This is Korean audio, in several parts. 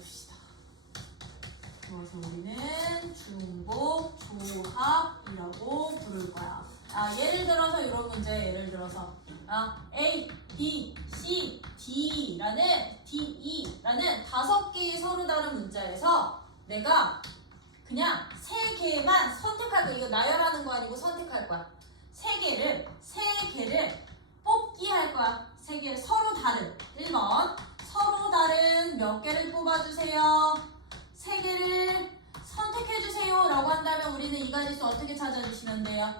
봅시다. 그래서 우리는 중복 조합이라고 부를 거야. 예를 들어서 이런 문제, 예를 들어서 A, B, C, D라는 다섯 개의 서로 다른 문자에서 내가 그냥 세 개만 선택할 거야. 이거 나열하는 거 아니고 선택할 거야. 세 개를 뽑기 할 거야. 세 개를 서로 다른 1번 서로 다른 몇 개를 뽑아주세요. 세 개를 선택해주세요 라고 한다면 우리는 이 가지수 어떻게 찾아주시면 돼요?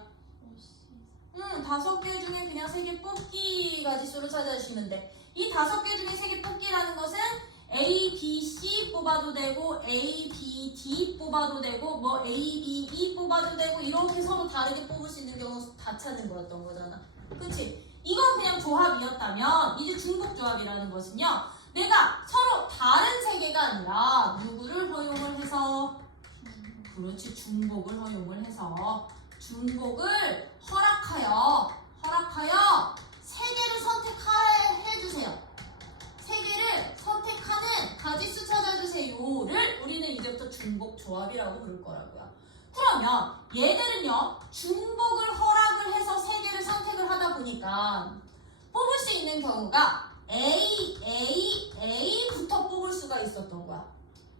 다섯 개 중에 그냥 세 개 뽑기 가지수로 찾아주시면 돼. 이 다섯 개 중에 세 개 뽑기라는 것은 A, B, C 뽑아도 되고 A, B, D 뽑아도 되고 뭐 A, B, E 뽑아도 되고 이렇게 서로 다르게 뽑을 수 있는 경우 다 찾는 거였던 거잖아. 그치? 이건 그냥 조합이었다면 이제 중복조합이라는 것은요. 내가 서로 다른 세 개가 아니라 누구를 허용을 해서 그렇지 중복을 허용을 해서 중복을 허락하여 세 개를 선택해주세요. 세 개를 선택하는 가지수 찾아주세요를 우리는 이제부터 중복조합이라고 부를 거라고요. 그러면 얘들은요 중복을 허락을 해서 세 개를 선택을 하다 보니까 뽑을 수 있는 경우가 A부터 뽑을 수가 있었던 거야.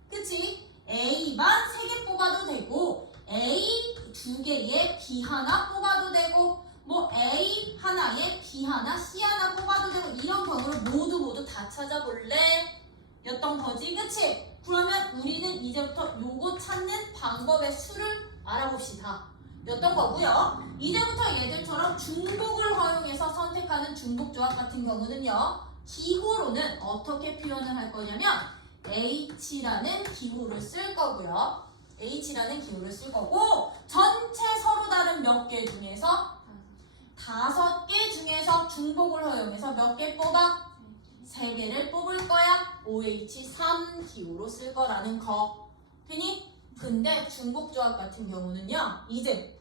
그치? A만 3개 뽑아도 되고 A 2개에 B 하나 뽑아도 되고 뭐 A 하나에 B 하나 C 하나 뽑아도 되고 이런 경우를 모두 다 찾아볼래? 였던 거지. 그치? 그러면 우리는 이제부터 요거 찾는 방법의 수를 알아봅시다. 였던 거고요. 이제부터 얘들처럼 중복을 허용해서 선택하는 중복조합 같은 경우는요. 기호로는 어떻게 표현을 할 거냐면 H라는 기호를 쓸 거고요. H라는 기호를 쓸 거고 전체 서로 다른 몇 개 중에서 5개 중에서 중복을 허용해서 몇 개 뽑아? 3개를 뽑을 거야. OH3 기호로 쓸 거라는 거. 되니? 근데 중복조합 같은 경우는요. 이제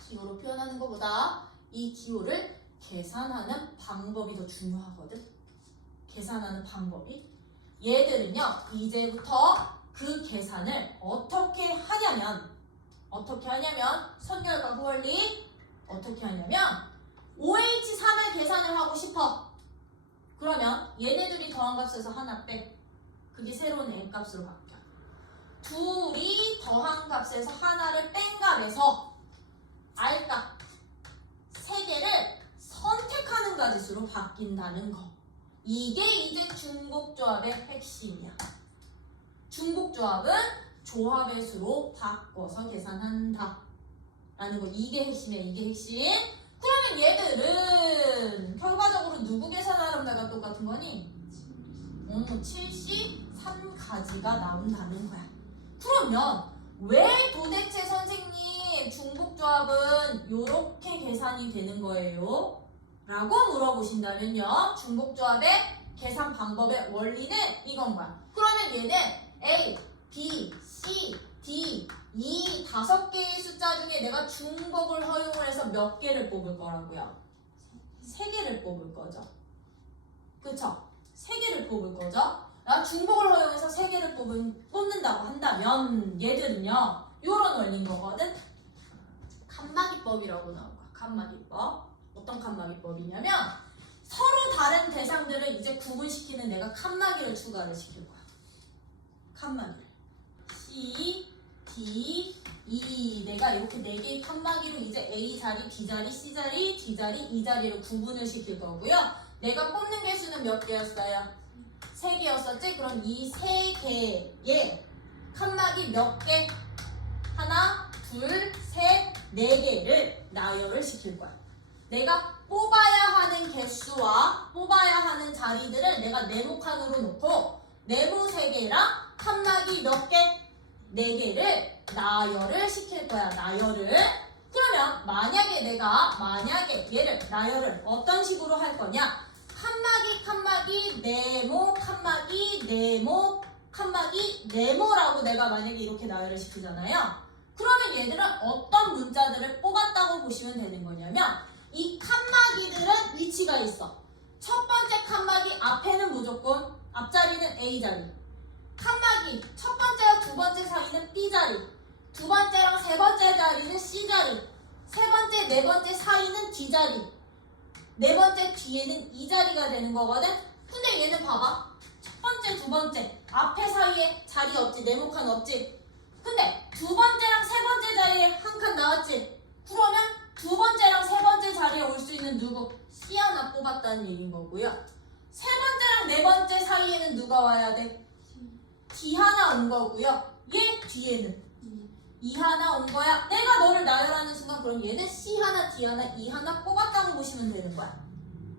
기호로 표현하는 것보다 이 기호를 계산하는 방법이 더 중요하거든. 계산하는 방법이. 얘들은요. 이제부터 그 계산을 어떻게 하냐면 선열과 후원리 어떻게 하냐면 OH3을 계산을 하고 싶어. 그러면 얘네들이 더한 값에서 하나 빼. 그게 새로운 N값으로 바뀌어. 둘이 더한 값에서 하나를 뺀 값에서 R값 3개를 선택하는 가지수로 바뀐다는 거. 이게 이제 중복조합의 핵심이야. 중복조합은 조합의 수로 바꿔서 계산한다. 라는 거. 이게 핵심이야. 이게 핵심. 그러면 얘들은 결과적으로 누구 계산하면 내가 똑같은 거니? 73가지가 나온다는 거야. 그러면 왜 도대체 선생님 중복조합은 이렇게 계산이 되는 거예요? 라고 물어보신다면요. 중복조합의 계산 방법의 원리는 이건 거야. 그러면 얘는 A, B, C, D 이 5개의 숫자 중에 내가 중복을 허용을 해서 몇 개를 뽑을 거라고요? 3개를 뽑을 거죠. 그쵸? 3개를 뽑을 거죠. 나 중복을 허용해서 3개를 뽑는다고 한다면 얘들은요. 요런 원리인 거거든. 칸막이법이라고 나올 거야. 칸막이법. 어떤 칸막이법이냐면 서로 다른 대상들을 이제 구분시키는 내가 칸막이를 추가를 시킬 거야. 칸막이를. C, D, E 내가 이렇게 4개의 칸막이로 이제 A 자리, B 자리, C 자리, D 자리, E 자리로 구분을 시킬 거고요. 내가 뽑는 개수는 몇 개였어요? 3개였었지? 그럼 이 3개의 칸막이 몇 개? 하나, 둘, 셋, 4개를 나열을 시킬 거야. 내가 뽑아야 하는 개수와 뽑아야 하는 자리들을 내가 네모 칸으로 놓고 네모 3개랑 칸막이 몇 개? 4개를 나열을 시킬 거야. 나열을. 그러면 만약에 얘를 나열을 어떤 식으로 할 거냐? 칸막이 네모 칸막이 네모 칸막이 네모라고 내가 만약에 이렇게 나열을 시키잖아요. 그러면 얘들은 어떤 문자들을 뽑았다고 보시면 되는 거냐면 이 칸막이들은 위치가 있어. 첫 번째 칸막이 앞에는 무조건 앞자리는 A 자리. 칸막이 두 번째 사이는 B자리, 두 번째랑 세 번째 자리는 C자리, 세 번째, 네 번째 사이는 D자리, 네 번째 뒤에는 E자리가 되는 거거든? 근데 얘는 봐봐. 첫 번째, 두 번째 앞에 사이에 자리 없지, 네모칸 없지. 근데 두 번째랑 세 번째 자리에 한 칸 나왔지. 그러면 두 번째랑 세 번째 자리에 올 수 있는 누구? C 하나 뽑았다는 얘기인 거고요. 세 번째랑 네 번째 사이에는 누가 와야 돼? D 하나 온 거고요. 얘 뒤에는 E 하나 온 거야. 내가 너를 나열하는 순간 그럼 얘는 C 하나, D 하나, E 하나 뽑았다고 보시면 되는 거야.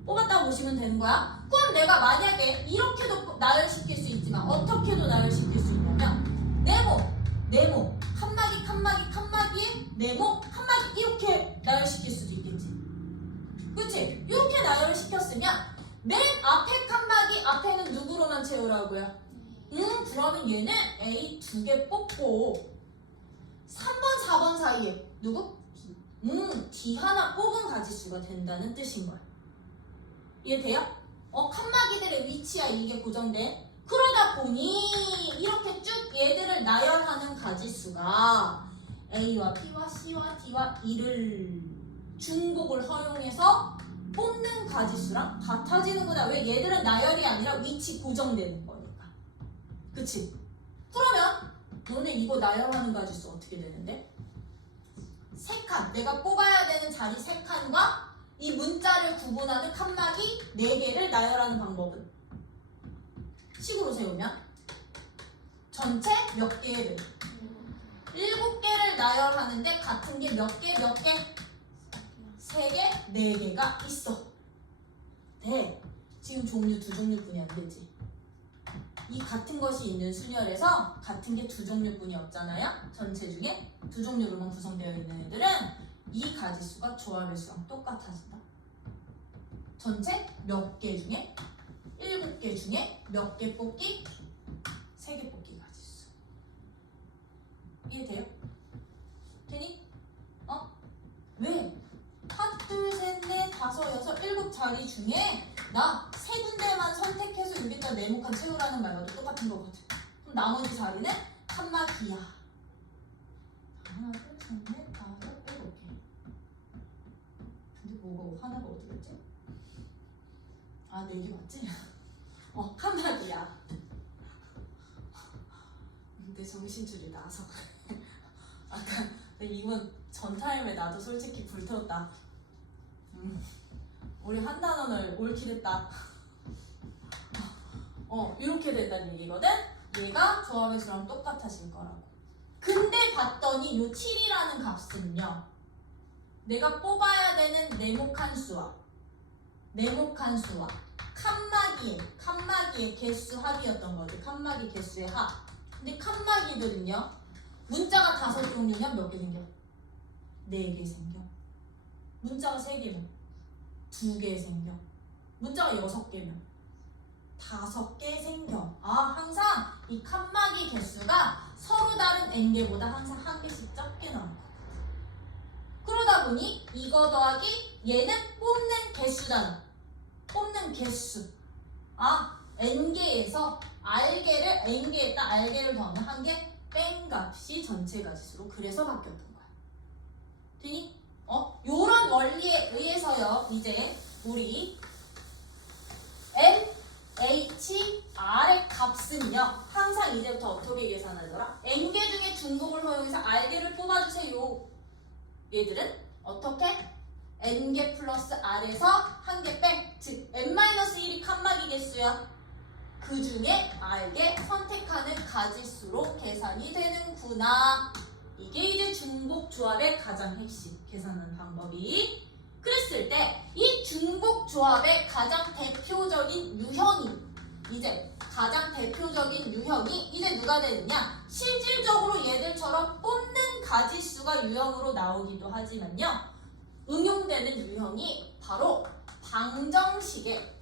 뽑았다고 보시면 되는 거야. 그럼 내가 만약에 이렇게도 나열시킬 수 있지만 어떻게도 나열시킬 수 있냐면 네모, 칸막이, 칸막이에 네모, 칸막이 이렇게 나열시킬 수도 있겠지. 그치? 이렇게 나열을 시켰으면 맨 앞에 칸막이 앞에는 누구로만 채우라고요? 그러면 얘는 A 2개 뽑고 3번, 4번 사이에 누구? D 하나 뽑은 가지수가 된다는 뜻인 거야. 이해돼요? 칸막이들의 위치야 이게 고정돼. 그러다 보니 이렇게 쭉 얘들을 나열하는 가지수가 A와 B와 C와 D와 E를 중복을 허용해서 뽑는 가지수랑 같아지는 거다. 왜? 얘들은 나열이 아니라 위치 고정되는 거니까. 그치? 그러면 너네 이거 나열하는 가지수 어떻게 되는데? 3칸. 내가 뽑아야 되는 자리 3칸과 이 문자를 구분하는 칸막이 4개를 나열하는 방법은? 식으로 세우면 전체 몇 개를? 7개를 나열하는데 같은 게 몇 개? 3개? 4개가 있어. 네. 지금 종류 두 종류뿐이 안 되지. 이 같은 것이 있는 순열에서 같은 게 두 종류뿐이 없잖아요. 전체 중에 두 종류로만 구성되어 있는 애들은 이 가지수가 조합의 수랑 똑같아진다. 전체 몇 개 중에 7개 중에 몇 개 뽑기? 3개 뽑기 가지수. 이해돼요? 되니? 왜? 하나, 둘, 셋, 넷, 다섯, 여섯, 7자리 중에 나 3군데만 선택해서 여기다 네모칸 채우라는 말과도 똑같은 거거든. 그럼 나머지 자리는 칸막이야. 하나, 둘, 셋, 넷, 다섯, 7개. 근데 뭐가 하나가 어디 갔지? 4개 맞지? 칸막이야. 근데 정신줄이 나서 그래. 아까 이번 전 타임에 나도 솔직히 불태웠다. 우리 한 단원을 올킬했다. 이렇게 된다는 얘기거든? 얘가 조합의 수랑 똑같아질 거라고. 근데 봤더니 요 7이라는 값은요, 내가 뽑아야 되는 네모칸 수와 칸막이의 개수 합이었던 거지. 칸막이 개수의 합. 근데 칸막이들은요, 문자가 5종류면 몇 개 생겨? 4개 생겨. 문자가 3개면 2개 생겨. 문자가 6개면 5개 생겨. 항상 이 칸막이 개수가 서로 다른 n개보다 항상 한 개씩 적게 나온 거. 그러다 보니 이거 더하기 얘는 뽑는 개수잖아. 뽑는 개수. n개에서 n개에다 r개를 더하면 한 개 뺀 값이 전체 가지수로 그래서 바뀌었던 거야. 되니? 요런 원리에 의해서요, 이제 우리 NHR의 값은요, 항상 이제부터 어떻게 계산하더라? n개 중에 중복을 허용해서 r개를 뽑아주세요. 얘들은 어떻게? n개 플러스 r에서 한 개 빼. 즉 n-1이 칸막이 개수야. 그 중에 r개 선택하는 가지수로 계산이 되는구나. 이게 이제 중복 조합의 가장 핵심 계산하는 방법이. 그랬을 때 이 중복 조합의 가장 대표적인 유형이 이제 누가 되느냐? 실질적으로 얘들처럼 뽑는 가지수가 유형으로 나오기도 하지만요, 응용되는 유형이 바로 방정식에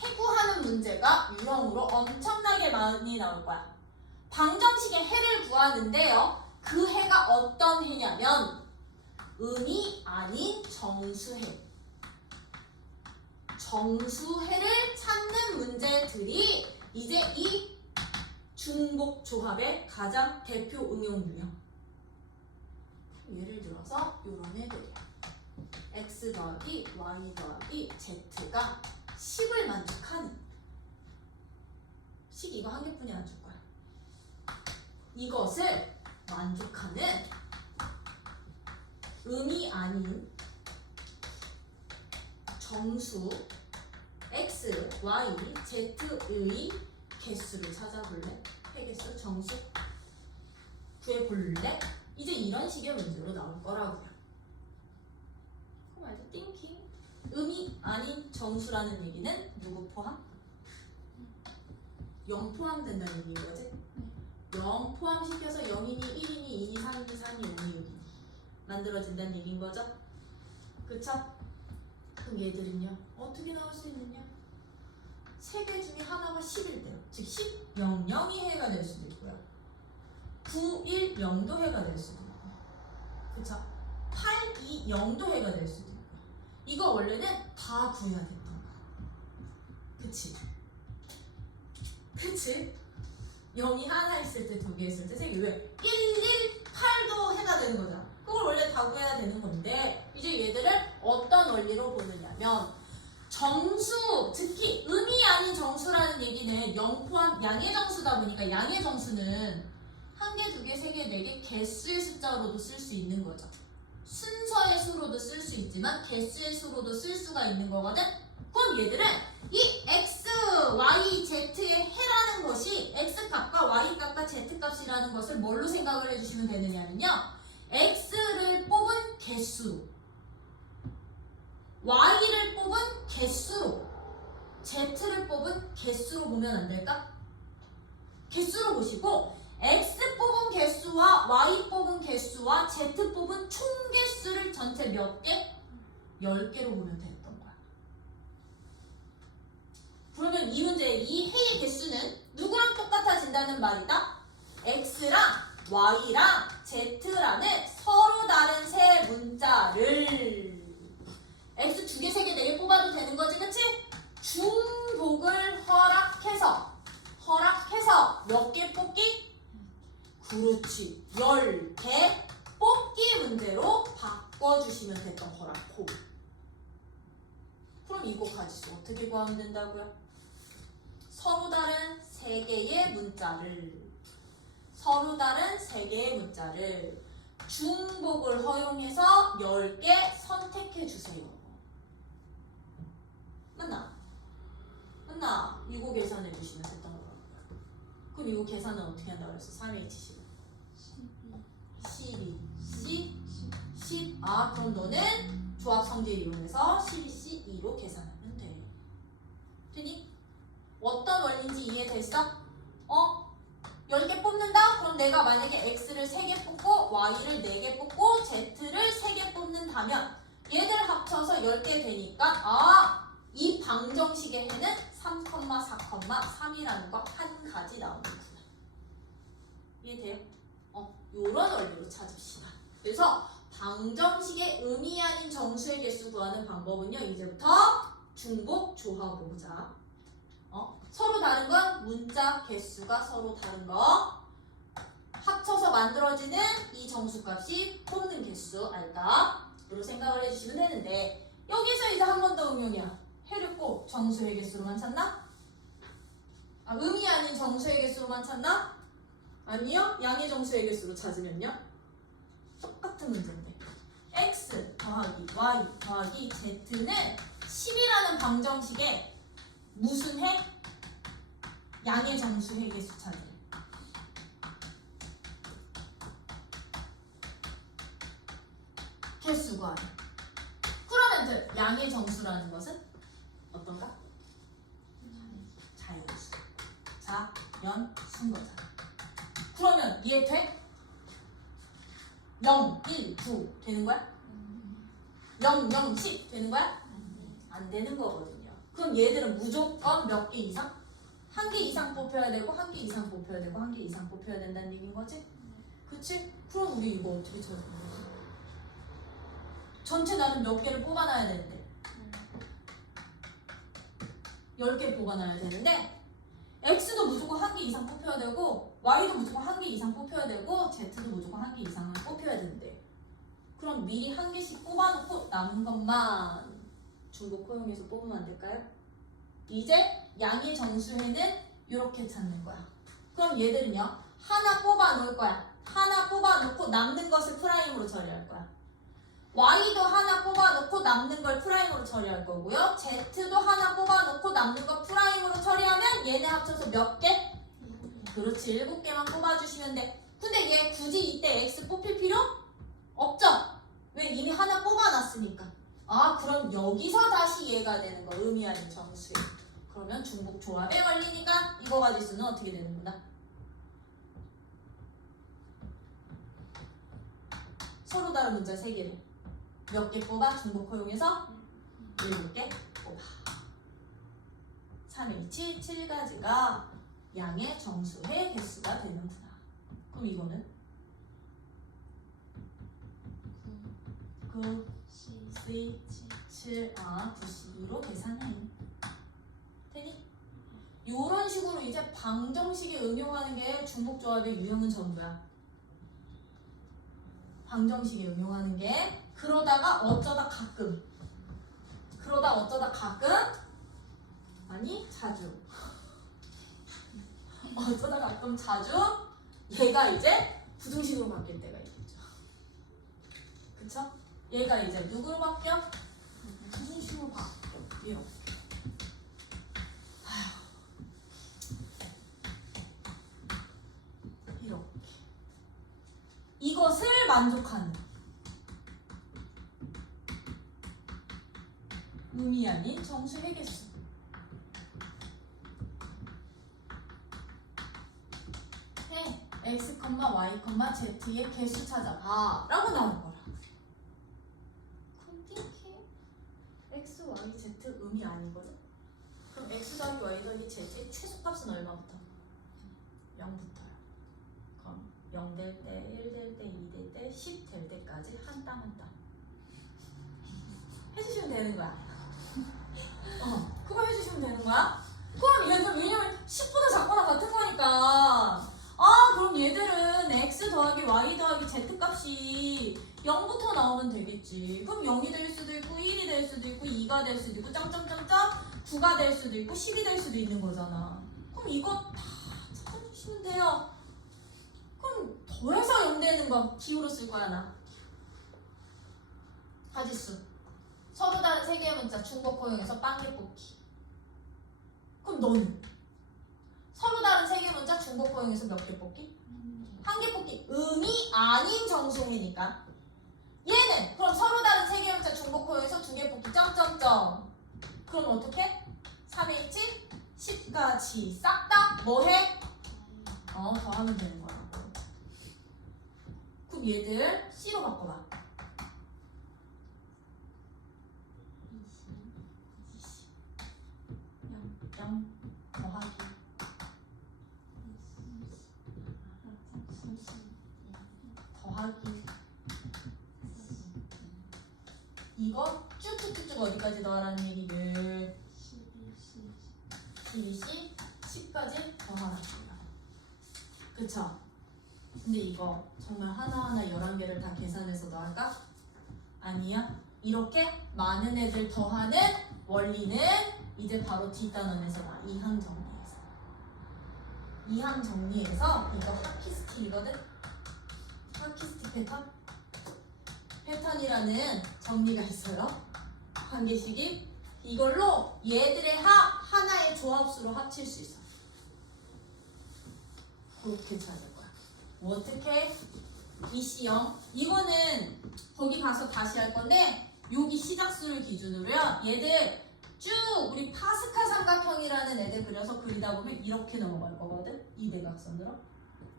해구하는 문제가 유형으로 엄청나게 많이 나올 거야. 방정식의 해를 구하는데요, 그 해가 어떤 해냐면 은이 아닌 정수해. 정수해를 찾는 문제들이 이제 이 중복 조합의 가장 대표 응용 유형. 예를 들어서 이런 애들이야. x 더하기 y 더하기 z가 10을 만족하는 식 이거 한 개뿐이 안 줄 거야. 이것을 만족하는 음이 아닌 정수 x, y, z의 개수를 찾아볼래? 해개수, 정수 구해볼래? 이제 이런 식의 문제로 나올 거라고요. 그럼 알죠? 띵킹. 음이 아닌 정수라는 얘기는 누구 포함? 0 포함된다는 얘기인 거지? 0 포함시켜서 0이니 1이니 2니 3이니 4니 5니 6이니 만들어진다는 얘기인 거죠? 그쵸? 그럼 얘들은요 어떻게 나올 수 있느냐? 세 개 중에 하나가 10일 때요. 즉 10, 0, 0이 해가 될 수도 있고요. 9, 1, 0도 해가 될 수도 있고, 그쵸? 8, 2, 0도 해가 될 수도 있고. 이거 원래는 다 구해야 됐던 거야. 그치? 그치? 0이 하나 있을 때, 두 개 있을 때, 세 개. 왜? 1, 1, 8도 해가 되는 거잖아. 그걸 원래 다 구해야 되는 건데, 이제 얘들을 어떤 원리로 보느냐면, 정수, 특히 음이 아닌 정수라는 얘기는 0 포함 양의 정수다 보니까 양의 정수는 한 개, 두 개, 세 개, 네 개 개수의 숫자로도 쓸 수 있는 거죠. 순서의 수로도 쓸 수 있지만 개수의 수로도 쓸 수가 있는 거거든. 그럼 얘들은 이 x, y, z의 해라는 것이 x 값과 y 값과 z 값이라는 것을 뭘로 생각을 해주시면 되느냐면요. x를 뽑은 개수, y를 뽑은 개수로, z를 뽑은 개수로 보면 안 될까? 개수로 보시고 x 뽑은 개수와 y 뽑은 개수와 z 뽑은 총 개수를 전체 몇 개? 10개로 보면 됐던 거야. 그러면 이 문제의 이 해의 개수는 누구랑 똑같아진다는 말이다? x랑 y랑 z라는 서로 다른 세 문자를 x 두 개, 세 개, 네 개 뽑아도 되는 거지, 그치? 중복을 허락해서 몇 개 뽑기? 그렇지, 10개 뽑기 문제로 바꿔주시면 됐던 거라고. 그럼 이거 가지수 어떻게 구하면 된다고요? 서로 다른 세 개의 문자를 중복을 허용해서 10개 선택해 주세요. 맞나? 이거 계산해 주시면 됐던 거라고요. 그럼 이거 계산은 어떻게 한다고 그랬어? 3H 12, 10. 아, 그럼 너는 조합 성질 이용해서 12C2로 계산하면 돼. 되니? 어떤 원리인지 이해됐어? 10개 뽑는다? 그럼 내가 만약에 X를 3개 뽑고 Y를 4개 뽑고 Z를 3개 뽑는다면 얘들 합쳐서 10개 되니까 이 방정식의 해는 3, 4, 3이라는 거 한 가지 나오는구나. 이해돼요? 요런 원리로 찾읍시다. 그래서 방정식의 음이 아닌 정수의 개수 구하는 방법은요. 이제부터 중복 조합으로 보자. 서로 다른 건 문자 개수가 서로 다른 거 합쳐서 만들어지는 이 정수값이 뽑는 개수 알까로 생각을 해주시면 되는데 여기서 이제 한 번 더 응용이야. 해를 꼭 정수의 개수로만 찾나? 음이 아닌 정수의 개수로만 찾나? 아니요. 양의 정수의 개수로 찾으면요. 똑같은 문제인데 x 더하기 y 더하기 z는 10이라는 방정식에 무슨 해? 양의 정수의 개수 찾으래. 개수 구하래. 그러면 양의 정수라는 것은 어떤가? 자연수. 자연수인 거잖아. 그러면 얘 돼? 0, 1, 9 되는 거야? 0, 0, 10 되는 거야? 안 되는 거거든요. 그럼 얘들은 무조건 몇 개 이상? 한 개 이상 뽑혀야 되고 한 개 이상 뽑혀야 되고 한 개 이상 뽑혀야 된다는 얘기인 거지? 그치? 그럼 우리 이거 어떻게 찾는 거지? 전체 나는 몇 개를 뽑아놔야 되는데 10개 뽑아놔야 되는데 x도 무조건 한 개 개 이상 뽑혀야 되고 y도 무조건 한 개 이상 뽑혀야 되고 z도 무조건 한 개 이상은 뽑혀야 되는데 그럼 미리 한 개씩 뽑아놓고 남은 것만 중복 허용해서 뽑으면 안 될까요? 이제 양의 정수해는 이렇게 찾는 거야. 그럼 얘들은요 하나 뽑아 놓을 거야. 하나 뽑아 놓고 남는 것을 프라임으로 처리할 거야. y도 하나 뽑아 놓고 남는 걸 프라임으로 처리할 거고요. z도 하나 뽑아 놓고 남는 거 프라임으로 처리하면 얘네 합쳐서 몇 개? 그렇지, 7개만 뽑아주시면 돼. 근데 얘 굳이 이때 x 뽑힐 필요 없죠? 왜? 이미 하나 뽑아놨으니까. 아, 그럼 여기서 다시 얘가 되는 거, 의미 아닌 정수에. 그러면 중복 조합의 원리니까 이거 가질 수는 어떻게 되는구나. 서로 다른 문자 3개를 몇 개 뽑아? 중복 허용해서 7개 뽑아. 3일치 7가지가 양의 정수의 개수가 되는구나. 그럼 이거는 9, 10, 7, 92로 계산해. 되니? 요런 식으로 이제 방정식에 응용하는 게 중복조합의 유형은 전부야. 방정식에 응용하는 게 그러다가 어쩌다 가끔 아니 자주 어쩌다 가끔 자주 얘가 이제 부등식으로 바뀔 때가 있겠죠. 그쵸? 얘가 이제 누구로 바뀌어? 부등식으로 바뀌어. 이렇게. 이렇게. 이것을 만족하는 의미 아닌 정수 회계수. x, y, z의 개수 찾아봐 라고 나온 거라. 그럼 띵해. x, y, z 의미 아니거든? 그럼 x 더하기 y 더하기 z의 최소값은 얼마부터? 0부터요. 그럼 0 될 때, 1 될 때, 2 될 때, 10 될 때까지 한 땀 한 땀 해주시면 되는 거야. 그거 해주시면 되는 거야? 그럼 얘들 왜냐면 10보다 작거나 같은 거니까 그럼 얘들은 x 더하기 y 더하기 z 값이 0부터 나오면 되겠지. 그럼 0이 될 수도 있고 1이 될 수도 있고 2가 될 수도 있고 점점점점 9가 될 수도 있고 10이 될 수도 있는 거잖아. 그럼 이거 다 찾아주시면 돼요. 그럼 더해서 0 되는 거 기호로 쓸 거야 나. 가지수. 서로 다른 3개의 문자 중복 허용해서 빵개 뽑기. 그럼 너는? 서로 다른 3개의 문자 중복 허용해서 몇 개 뽑기? 1개 뽑기. 의미 아닌 정수회니까. 얘는 그럼 서로 다른 3개의 문자 중복 허용해서 2개 뽑기 점점점. 그럼 어떻게? 3일치 10까지 싹 다 뭐해? 더하면 되는 거야. 그럼 얘들 C로 바꿔봐. 0 더하기 이거 쭉쭉쭉쭉 어디까지 더하라는 얘기를 12C 10까지 더하라는 거야. 그쵸? 근데 이거 정말 하나하나 11개를 다 계산해서 더할까? 아니야. 이렇게 많은 애들 더하는 원리는 이제 바로 뒷단원에서 나. 이항 정리해서. 이항 정리해서 이거 하키스틱이거든? 하키스틱 패턴이라는 정리가 있어요. 관계식이. 이걸로 얘들의 하나의 조합수로 합칠 수 있어. 그렇게 찾을 거야. 어떻게? EC0. 이거는 거기 가서 다시 할 건데 여기 시작수를 기준으로요. 얘들 쭉 우리 파스칼 삼각형이라는 애들 그려서 그리다 보면 이렇게 넘어갈 거거든. 이 대각선으로.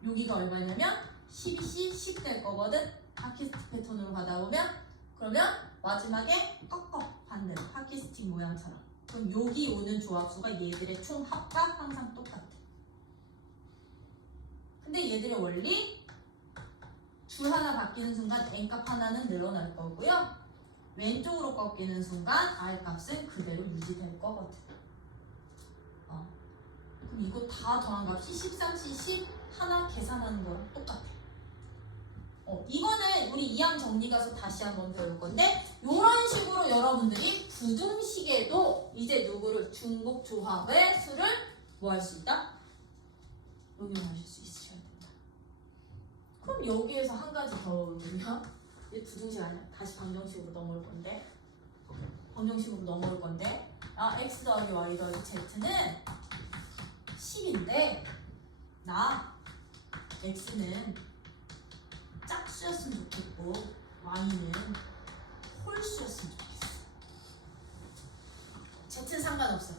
여기가 얼마냐면 12C 10 될 거거든. 하키스틱 패턴으로 가다 보면 그러면 마지막에 꺾어 반대로 하키스틱 모양처럼. 그럼 여기 오는 조합수가 얘들의 총 합과 항상 똑같아. 근데 얘들의 원리 줄 하나 바뀌는 순간 n값 하나는 늘어날 거고요. 왼쪽으로 꺾이는 순간 r 값은 그대로 유지될 거거든. 그럼 이거 다 더한 값이 13C 10 하나 계산하는 거랑 똑같아. 이거는 우리 2항 정리 가서 다시 한번 배울 건데 이런 식으로 여러분들이 부등식에도 이제 누구를 중복 조합의 수를 뭐 할 수 있다? 응용하실 수 있으셔야 된다. 그럼 여기에서 한 가지 더 우리가 부등식 아니야. 다시 방정식으로 넘어올 건데 방정식으로 넘어올 건데 x 더하기 y 더하기 z는 10인데 나 x는 짝수였으면 좋겠고 y는 홀수였으면 좋겠어. z는 상관없어.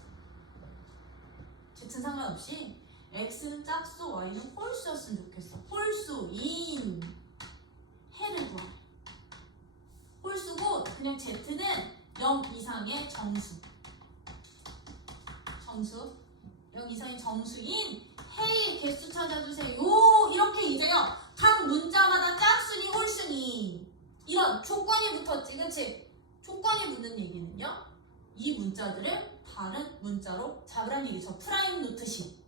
z는 상관없이 x는 짝수, y는 홀수였으면 좋겠어. 홀수인 해를 구하래. 홀수고 그냥 z는 0 이상의 정수. 0 이상의 정수인 해의 개수 찾아주세요. 이렇게 이제요. 각 문자마다 짝수니 홀수니 이런 조건이 붙었지. 그치? 조건이 붙는 얘기는요. 이 문자들을 다른 문자로 잡으라는 얘기죠. 프라임 노트식.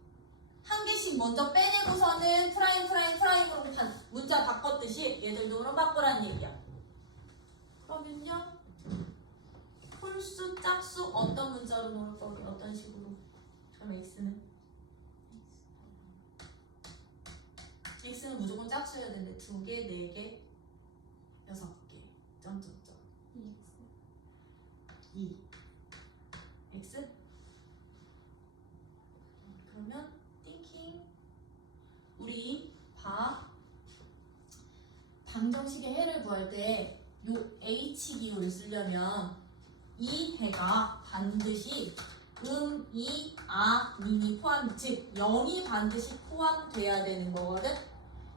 한 개씩 먼저 빼내고서는 프라임으로 문자 바꿨듯이 얘들도 그럼 바꾸라는 얘기야. 그러면요. 홀수, 짝수 어떤 문자로 놓을 거게? 어떤 식으로? 그럼 x는 무조건 짝수여야 되는데 2개, 4개, 6개 점점점 2 x 그러면 thinking 우리 방정식의 해를 구할 때 요 h 기호를 쓰려면 이 해가 반드시 이, 님이 포함, 즉 0이 반드시 포함돼야 되는 거거든.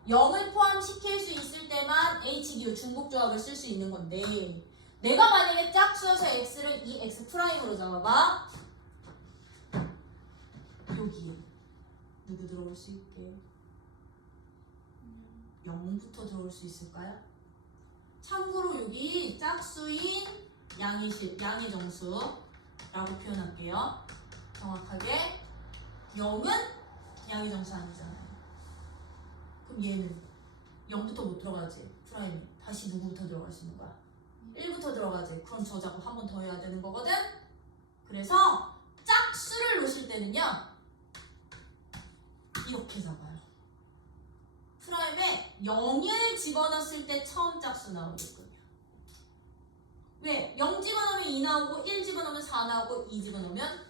0을 포함시킬 수 있을 때만 H기호 중복조합을 쓸 수 있는 건데 내가 만약에 짝수여서 X를 이 X'으로 잡아봐. 여기에 누구 들어올 수 있게? 0부터 들어올 수 있을까요? 참고로 여기 짝수인 양의 정수라고 표현할게요. 정확하게 0은 양의 정수 아니잖아요. 그럼 얘는 0부터 못 들어가지. 프라임이 다시 누구부터 들어갈 수 있는 거야? 1부터 들어가지. 그럼 저 작업 한 번 더 해야 되는 거거든. 그래서 짝수를 놓으실 때는요 이렇게 잡아요. 프라임에 0을 집어넣었을 때 처음 짝수 나오겠군요. 왜? 0 집어넣으면 2 나오고 1 집어넣으면 4 나오고 2 집어넣으면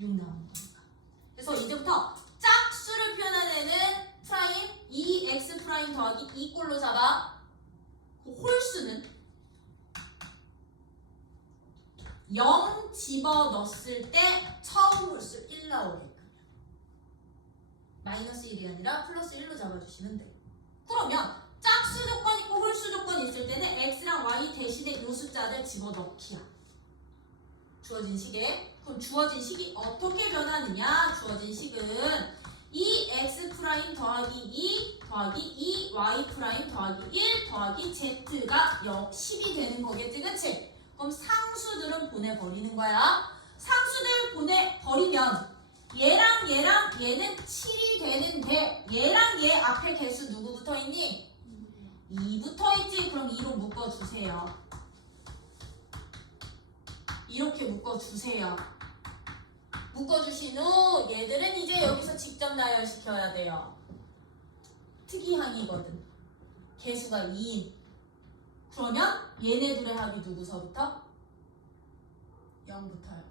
6 나오는 거니까. 그래서 이제부터 짝수를 표현하는 애는 프라임 2x 프라임 더하기 2 꼴로 잡아. 그 홀수는 0 집어넣었을 때 처음 홀수 1 나오게끔요. 마이너스 1이 아니라 플러스 1로 잡아주시면 돼요. 그러면 짝수 조건 있고 홀수 조건 있을 때는 x랑 y 대신에 이 숫자를 집어넣기야. 주어진 식에. 그럼 주어진 식이 어떻게 변하느냐? 주어진 식은 2x' 더하기 2 더하기 2y' 더하기 1 더하기 z가 10이 되는 거겠지, 그치? 그럼 상수들은 보내버리는 거야. 상수들 보내버리면 얘랑 얘는 7이 되는데 얘랑 얘 앞에 개수 누구 붙어있니? 2 붙어있지. 그럼 2로 묶어주세요. 이렇게 묶어주세요. 묶어주신 후 얘들은 이제 여기서 직접 나열시켜야 돼요. 특이항이거든. 개수가 2인. 그러면 얘네 둘의 합이 누구서부터? 0부터요.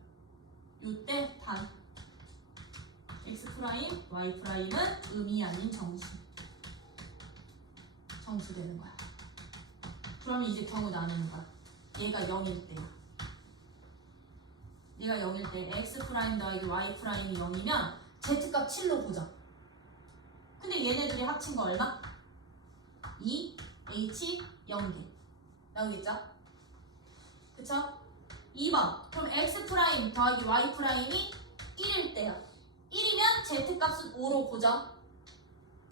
요때 단 x 프라임, y 프라임은 음이 아닌 정수 되는 거야. 그러면 이제 경우 나누는 거야. 얘가 0일 때야. 얘가 0일 때 x 프라임 더하기 y 프라임이 0이면 z 값 7로 보자. 근데 얘네들이 합친 거 얼마? 2, h 0개 나오겠죠? 그쵸? 2번 그럼 x 프라임 더하기 y 프라임이 1일 때야. 1이면 z 값은 5로 고정.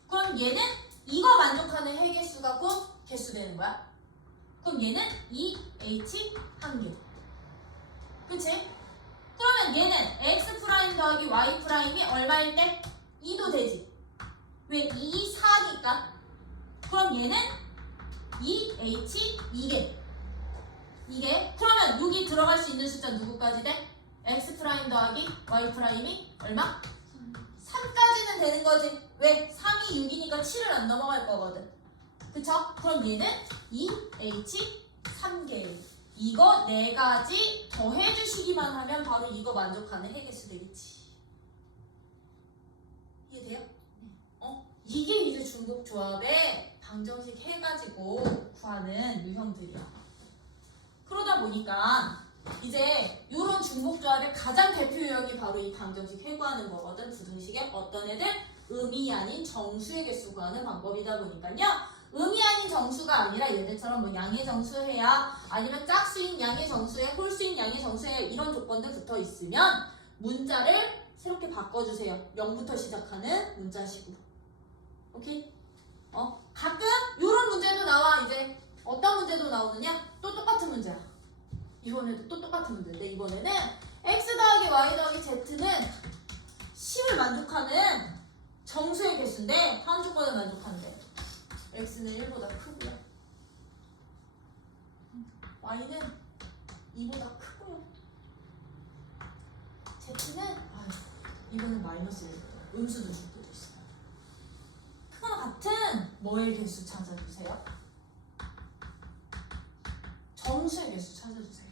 그럼 얘는 이거 만족하는 해개수가 곧 개수 되는 거야. 그럼 얘는 2h 1개. 그치? 그러면 얘는 x 프라임 더하기 y 프라임이 얼마일 때? 2도 되지. 왜? 2, 4니까. 그럼 얘는 2h 2개. 그러면 여기 들어갈 수 있는 숫자 누구까지 돼? x 프라임 더하기 y 프라임이 얼마? 3까지는 되는 거지. 왜? 3이 6이니까 7을 안 넘어갈 거거든. 그쵸? 그럼 얘는 2h 3개. 이거 4가지 더해주시기만 하면 바로 이거 만족하는 해계수 되겠지. 이해돼요? 이게 이제 중복조합의 방정식 해가지고 구하는 유형들이야. 그러다 보니까 이제 이런 중복조합의 가장 대표 유형이 바로 이 방정식 해구하는 거거든. 부등식의 어떤 애들? 음이 아닌 정수의 개수 구하는 방법이다 보니까요. 음이 아닌 정수가 아니라 얘들처럼 뭐 양의 정수해야 아니면 짝수인 양의 정수에 홀수인 양의 정수에 이런 조건들 붙어 있으면 문자를 새롭게 바꿔주세요. 0부터 시작하는 문자식으로. 오케이? 가끔 이런 문제도 나와. 이제 어떤 문제도 나오느냐? 또 똑같은 문제야. 이번에도 또 똑같은 문제인데 이번에는 x 더하기 y 더하기 z는 10을 만족하는 정수의 개수인데 다음 조건을 만족하는데 x는 1보다 크고요. y는 2보다 크고요. z는 이거는 마이너스 1보다 음수도 줄 때도 있어요. 크거나 같은 뭐의 개수 찾아주세요? 정수의 개수 찾아주세요.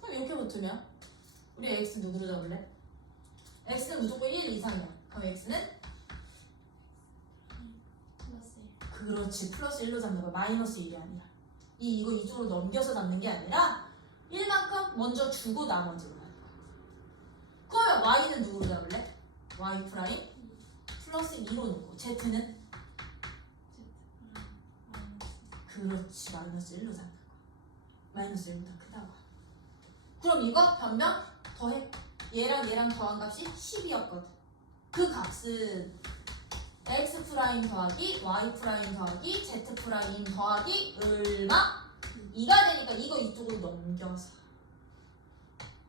그럼 이렇게 붙으면 우리 x 누구로 잡을래? x는 무조건 1 이상이야. 그럼 x는? 플러스 1. 그렇지. 플러스 1로 잡는 거야. 마이너스 1이 아니라. 이거 이쪽으로 넘겨서 잡는 게 아니라 1만큼 먼저 주고 나머지로 가는 거야. 그러면 y는 누구로 잡을래? y 프라임 플러스 2로 놓고 z는? 그렇지. 마이너스 1로 잡는 거야. 마이너스 1보다 크다고. 그럼 이거 변명 더해. 얘랑 얘랑 더한 값이 10이었거든. 그 값은 x 프라임 더하기 y 프라임 더하기 z 프라임 더하기 얼마? 2가 되니까 이거 이쪽으로 넘겨서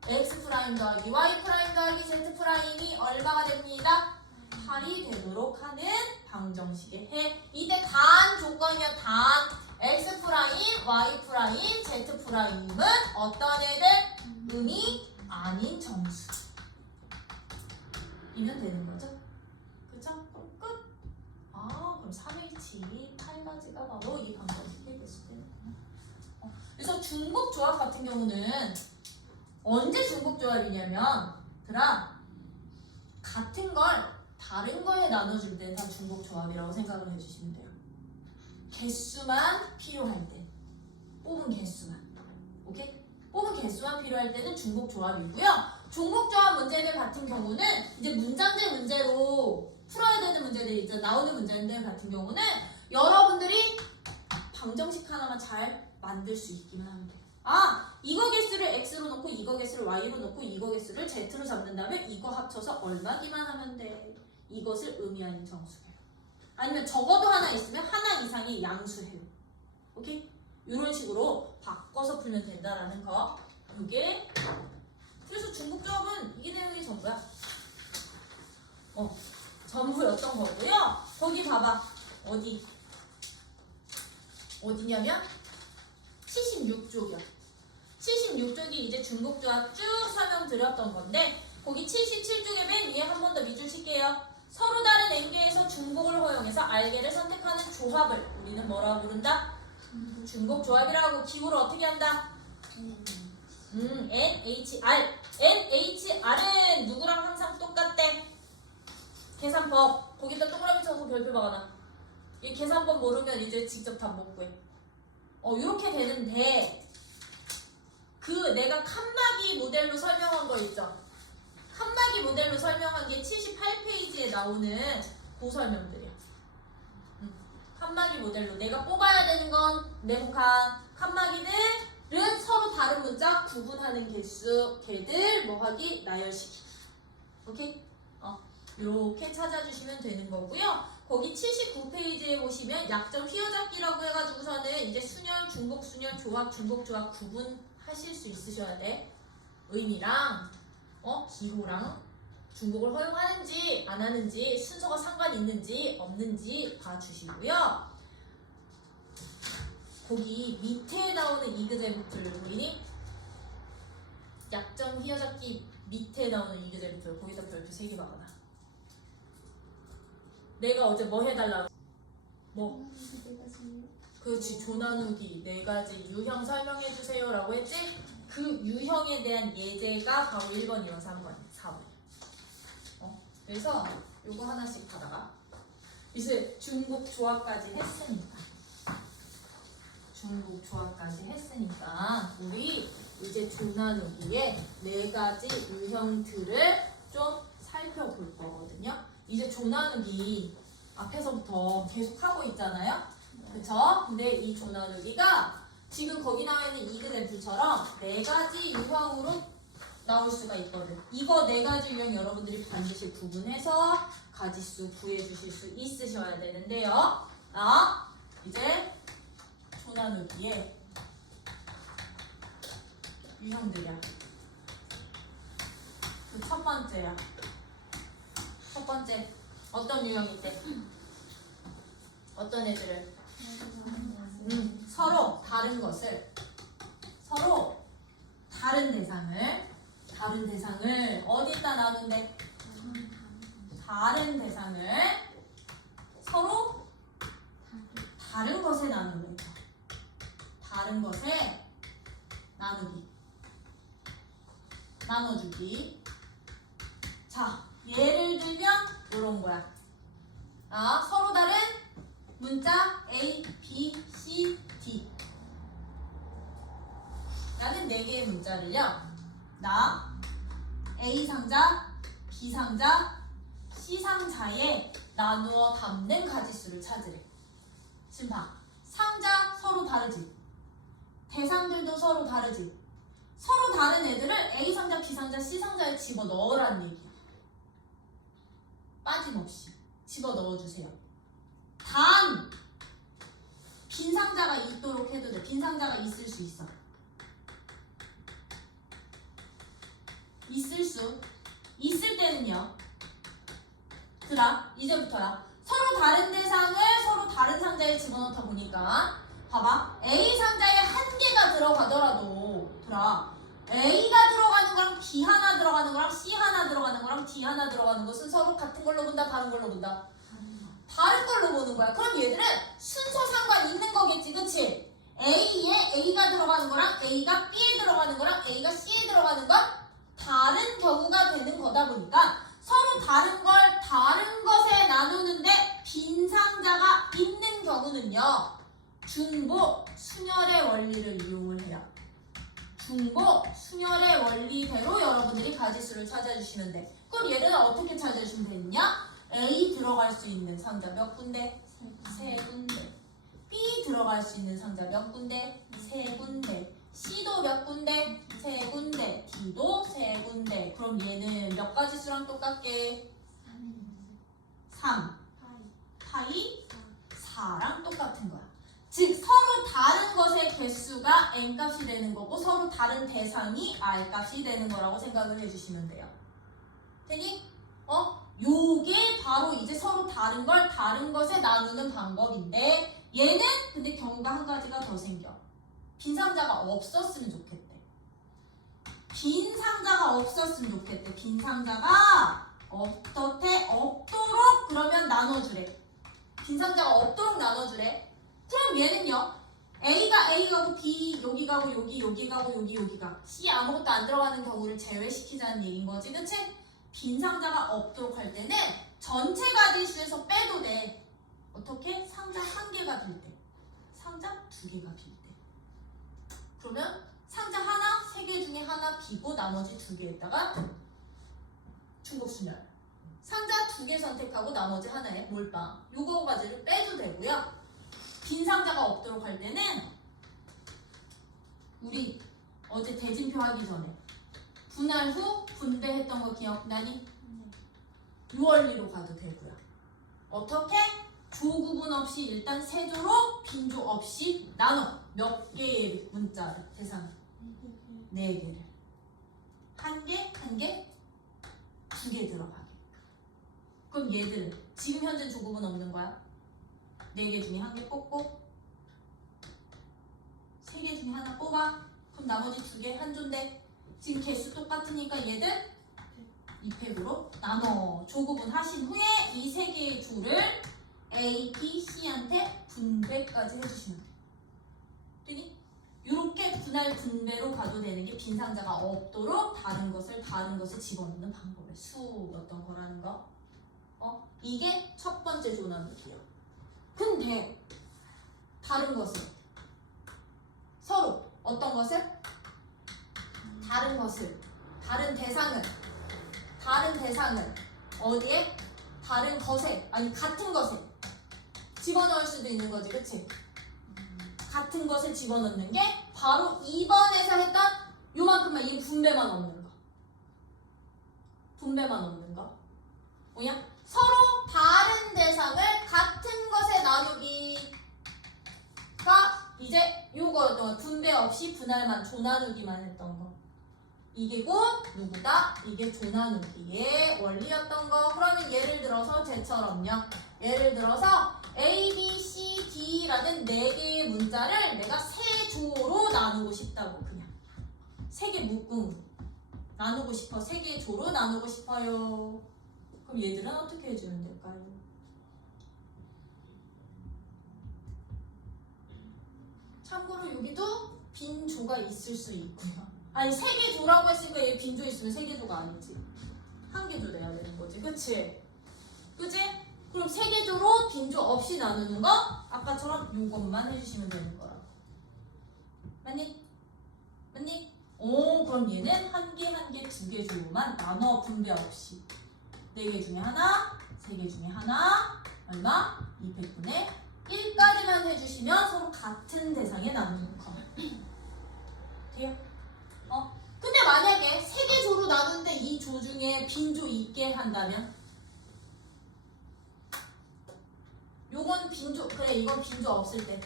x 프라임 더하기 y 프라임 더하기 z 프라임이 얼마가 됩니다? 8이 되도록 하는 방정식의 해. 이때 단 조건이야. 단 x 프라임, y 프라임, z 프라임은 어떤 애들? 음이 아닌 정수. 이면 되는 거죠? 그쵸? 그럼 끝. 그럼 3H 8가지가 바로 이 방정식의 개수 되는구나. 그래서 중복조합 같은 경우는 언제 중복조합이냐면 같은 걸 다른 거에 나눠줄 때 다 중복조합이라고 생각을 해주시면 돼요. 개수만 필요할 때. 뽑은 개수만. 오케이? 뽑은 개수만 필요할 때는 중복조합이고요. 중복조합 문제들 같은 경우는 이제 문장제 문제로 풀어야 되는 문제들이 이제 나오는 문제들 같은 경우는 여러분들이 방정식 하나만 잘 만들 수 있기만 하면 돼요. 이거 개수를 x로 놓고 이거 개수를 y로 놓고 이거 개수를 z로 잡는다면 이거 합쳐서 얼마기만 하면 돼. 이것을 의미 아닌 정수해요. 아니면 적어도 하나 있으면 하나 이상의 양수해요. 오케이? 이런 식으로 바꿔서 풀면 된다라는 거. 이게 그래서 중복조합은 이 내용이 전부야. 전부였던 거고요. 거기 봐봐. 어디냐면 76쪽이야. 76쪽이 이제 중복조합 쭉 설명드렸던 건데 거기 77쪽에 맨 위에 한 번 더 밑줄 칠게요. 서로 다른 n개에서 중복을 허용해서 r개를 선택하는 조합을 우리는 뭐라고 부른다? 중복조합이라고. 기호를 어떻게 한다? NHR. NHR은 누구랑 항상 똑같대? 계산법. 거기다 동그라미 쳐서 별표 박아놔. 이 계산법 모르면 이제 직접 답 못 구해. 이렇게 되는데 내가 칸막이 모델로 설명한 거 있죠? 칸막이 모델로 설명한 게 78페이지에 나오는 그 설명들이야. 칸막이 모델로 내가 뽑아야 되는 건 네모칸. 칸막이들은 서로 다른 문자 구분하는 개수, 걔들 뭐하기? 나열시키기. 오케이? 이렇게 찾아주시면 되는 거고요. 거기 79페이지에 보시면 약점 휘어잡기라고 해가지고서는 이제 순열, 중복순열, 조합, 중복조합 구분하실 수 있으셔야 돼. 의미랑 기호랑 중복을 허용하는지 안 하는지 순서가 상관 있는지 없는지 봐주시고요. 거기 밑에 나오는 이그제부터를 보이니? 약점 휘어잡기 밑에 나오는 이그제부터 거기다 별표 3개 박아놔. 내가 어제 뭐 해달라고? 뭐? 그렇지, 조 나누기 4가지 유형 설명해주세요 라고 했지? 그 유형에 대한 예제가 바로 1번, 2번, 3번, 4번. 그래서 요거 하나씩 하다가 이제 중복 조합까지 했으니까 우리 이제 조 나누기의 4가지 유형들을 좀 살펴볼 거거든요. 이제 조 나누기 앞에서부터 계속 하고 있잖아요. 그쵸? 근데 이 조 나누기가 지금 거기 나와 있는 이그젠플처럼 4가지 유형으로 나올 수가 있거든. 이거 4가지 유형 여러분들이 반드시 구분해서 가지수 구해주실 수 있으셔야 되는데요. 이제 조 나누기의 유형들이야. 그 첫 번째야. 첫 번째 어떤 유형인데? 어떤 애들을? 서로 다른 것을, 서로 다른 대상을 어디다 나눈대? 다른 대상을 서로 다른 것에 나누는 거. 다른 것에 나눠주기. 자, 예를 들면 이런 거야. 서로 다른 문자 A, B, C, D 라는 4개의 문자를요. 나 A 상자, B 상자, C 상자에 나누어 담는 가지수를 찾으래. 지금 봐. 상자 서로 다르지? 대상들도 서로 다르지? 서로 다른 애들을 A 상자, B 상자, C 상자에 집어넣으라는 얘기야. 빠짐없이 집어넣어주세요. 단 빈 상자가 있도록 해도 돼. 빈 상자가 있을 수 있어. 있을 때는요. 이제부터야. 서로 다른 대상을 서로 다른 상자에 집어넣다 보니까 봐봐. A 상자에 한 개가 들어가더라도 A가 들어가는 거랑 B 하나 들어가는 거랑 C 하나 들어가는 거랑 D 하나 들어가는 것은 서로 같은 걸로 본다, 다른 걸로 본다? 다른 걸로 보는 거야. 그럼 얘들은 순서 상관 있는 거겠지, 그치? A에 A가 들어가는 거랑 A가 B에 들어가는 거랑 A가 C에 들어가는 건 다른 경우가 되는 거다 보니까 서로 다른 걸 다른 것에 나누는데 빈 상자가 있는 경우는요. 중복 순열의 원리를 이용을 해요. 중복 순열의 원리대로 여러분들이 가지수를 찾아주시면 돼. 그럼 얘들은 어떻게 찾아주시면 되느냐? A 들어갈 수 있는 상자 몇 군데? 3군데. B 들어갈 수 있는 상자 몇 군데? 3군데. C도 몇 군데? 3군데. D도 3군데. 그럼 얘는 몇 가지수랑 똑같게? 3. 파이 4랑 똑같은 거야. 즉 서로 다른 것의 개수가 n값이 되는 거고 서로 다른 대상이 r값이 되는 거라고 생각을 해주시면 돼요. 되니? 요게 바로 이제 서로 다른 걸 다른 것에 나누는 방법인데 얘는 근데 경우가 한 가지가 더 생겨. 빈 상자가 없었으면 좋겠대. 빈 상자가 없었으면 좋겠대. 빈 상자가 없도록 그러면 나눠주래. 빈 상자가 없도록 나눠주래. 그럼 얘는요. A가 A 가고 B 여기 가고 여기 가고 여기 가. C 아무것도 안 들어가는 경우를 제외시키자는 얘기인 거지. 그치? 빈 상자가 없도록 할 때는 전체 가지수에서 빼도 돼. 어떻게? 상자 1개가 빌 때. 상자 2개가 빌 때. 그러면 상자 하나, 3개 중에 하나 비고 나머지 2개에다가 중복순열. 상자 2개 선택하고 나머지 하나에 몰빵. 요거 가지를 빼도 되고요. 빈 상자가 없도록 할 때는 우리 어제 대진표 하기 전에 분할 후 분배했던 거 기억나니? 이 원리로 가도 되고요. 어떻게? 조 구분 없이 일단 세조로 빈조 없이 나눠. 몇 개의 문자를 대상? 4개를. 한 개, 한 개, 두 개 들어가게. 그럼 얘들은 지금 현재 조급은 없는 거야. 4개 중에 한 개 뽑고 3개 중에 하나 뽑아. 그럼 나머지 2개 한 조인데 지금 개수 똑같으니까 얘들 2팩으로 나눠 조급은 하신 후에 이 3개의 조를 A, B, C한테 분배까지 해주시면 돼. 되니? 이렇게 분할 분배로 가도 되는 게 빈 상자가 없도록 다른 것을 집어넣는 방법의 수였던 거라는 거. 이게 첫 번째 조 나누기예요. 근데 다른 것을 서로 어떤 것을? 다른 대상을 어디에? 다른 것에 아니 같은 것에 집어넣을 수도 있는 거지, 그치? 같은 것을 집어넣는 게 바로 2번에서 했던 요만큼만 이 분배만 없는 거. 뭐냐? 서로 다른 대상을 같은 것에 나누기가 이제 요거 분배 없이 분할만 조 나누기만 했던 거. 이게 곧 누구다? 이게 조 나누기의 원리였던 거. 그러면 예를 들어서 쟤처럼요. 예를 들어서 A, B, C, D라는 4개의 문자를 내가 3조로 나누고 싶다고. 그냥 3개 묶음으로 나누고 싶어. 3개의 조로 나누고 싶어요. 그럼 얘들은 어떻게 해주면 될까요? 참고로 여기도 빈 조가 있을 수 있고요. 아니 3개 조라고 했으니까 얘 빈 조 있으면 3개 조가 아니지. 1개 조 내야 되는 거지. 그치? 그럼 3개 조로 빈 조 없이 나누는 거 아까처럼 요것만 해주시면 되는 거라고. 맞니? 그럼 얘는 1개, 2개 조로만 나눠 분배 없이 4개 중에 하나, 3개 중에 하나, 얼마? 200분의 1까지만 해주시면 서로 같은 대상에 나누는 거. 돼요? 근데 만약에 3개 조로 나누는데 이 조 중에 빈 조 있게 한다면 요건 빈조, 그래 이건 빈조 없을 때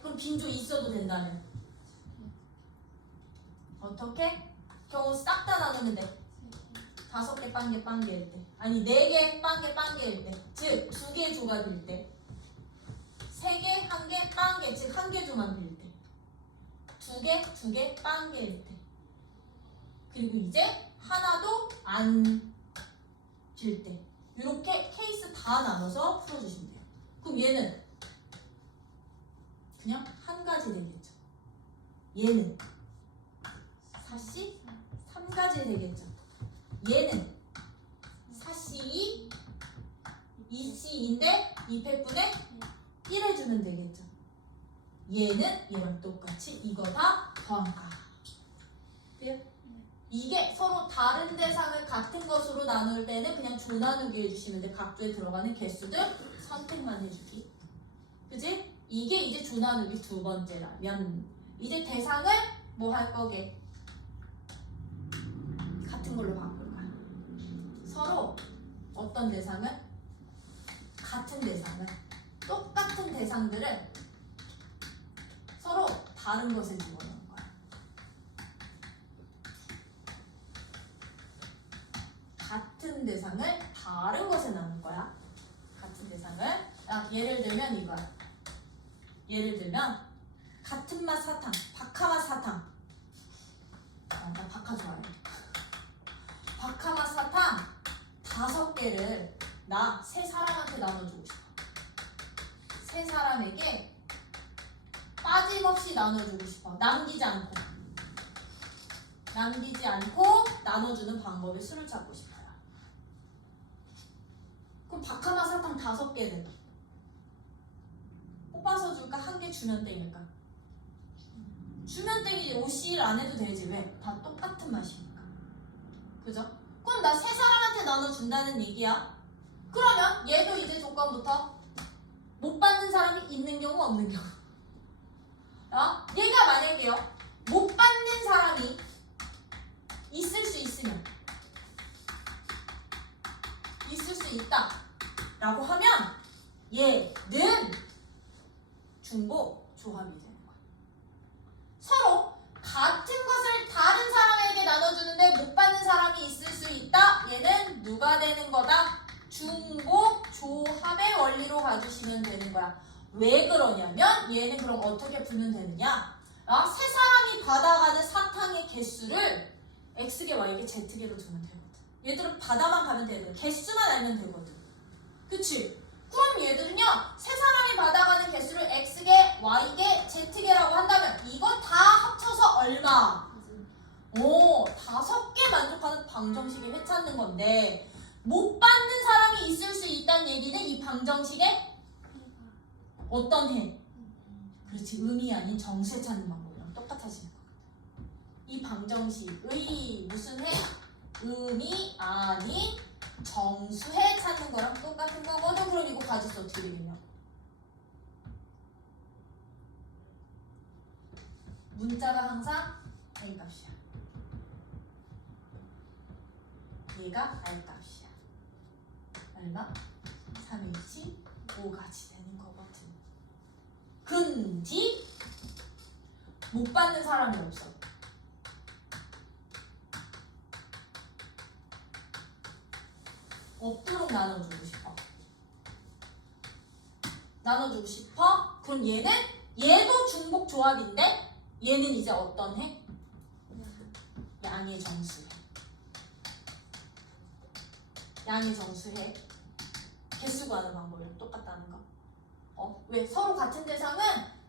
그럼 빈조 있어도 된다면 어떻게? 경우 싹 다 나누면 돼. 5개 빵개일 때, 아니 4개 빵개일 때, 즉 2개 조가 될 때, 3개 1개 빵개, 즉 1개 조만 될 때, 2개 빵개일 때, 그리고 이제 하나도 안 질 때, 이렇게 케이스 다 나눠서 풀어주시면 돼요. 그럼 얘는 그냥 한 가지 되겠죠. 얘는 사씨 3가지 되겠죠. 얘는 사씨 2c인데 2팩분의 1 해주면 되겠죠. 얘는 얘랑 똑같이 이거 다 더한가. 돼요? 이게 서로 다른 대상을 같은 것으로 나눌 때는 그냥 조 나누기 해주시면 돼. 각 조에 들어가는 개수들 선택만 해주기. 그치? 이게 이제 조 나누기 2번째라면 이제 대상을 뭐 할 거게? 같은 걸로 바꿀 거야. 서로 어떤 대상을? 같은 대상을, 똑같은 대상들을 서로 다른 것에 집어넣는 거야. 같은 대상을 다른 것에 나눈 거야. 같은 대상을. 예를 들면 이거야. 예를 들면 같은 맛 사탕, 박하맛 사탕. 나 박하 좋아해. 박하맛 사탕 5개를 나 3사람한테 나눠주고 싶어. 3사람에게 빠짐없이 나눠주고 싶어. 남기지 않고 나눠주는 방법의 수를 찾고 싶어요. 그럼 박하맛 사탕 5개를 뽑아서 줄까? 1개 주면 땡일까? 주면 땡이지. OC를 안 해도 되지. 왜? 다 똑같은 맛이니까. 그죠? 그럼 나 3사람한테 나눠준다는 얘기야. 그러면 얘도 이제 조건부터 못 받는 사람이 있는 경우 없는 경우. 얘가 만약에요 못 받는 사람이 있을 수 있다 라고 하면 얘는 중복 조합이 되는 거야. 서로 같은 것을 다른 사람에게 누가 되는 거다? 중복 조합의 원리로 가주시면 되는 거야. 왜 그러냐면 얘는 그럼 어떻게 풀면 되느냐? 세 사람이 받아가는 사탕의 개수를 X개, Y개, Z개로 두면 되거든. 얘들은 받아만 가면 되거든. 개수만 알면 되거든. 그치? 그럼 얘들은요, 세 사람이 받아가는 개수를 X개, Y개, Z개라고 한다면 이거 다 합쳐서 얼마? 5개 만족하는 방정식의 회 찾는 건데 못 받는 사람이 있을 수 있다는 얘기는 이 방정식의 어떤 해? 그렇지, 음이 아닌 정수에 찾는 방법이랑 똑같아지는 거거든. 이 방정식의 무슨 해? 음이 아닌 정수해 찾는 거랑 똑같은 거거든. 그럼 이거 가지수 어떻게 되겠냐? 문자가 항상 A 값이야. 얘가 R 값이야. 얼마? 3H 5가지 되는 거거든. 근데 못 받는 사람이 없어. 없도록 나눠주고 싶어. 나눠주고 싶어? 그럼 얘도 중복 조합인데 얘는 이제 어떤 해? 양의 정수해. 양의 정수해. 개수 구하는 방법이랑 똑같다는 거. 왜? 서로 같은 대상은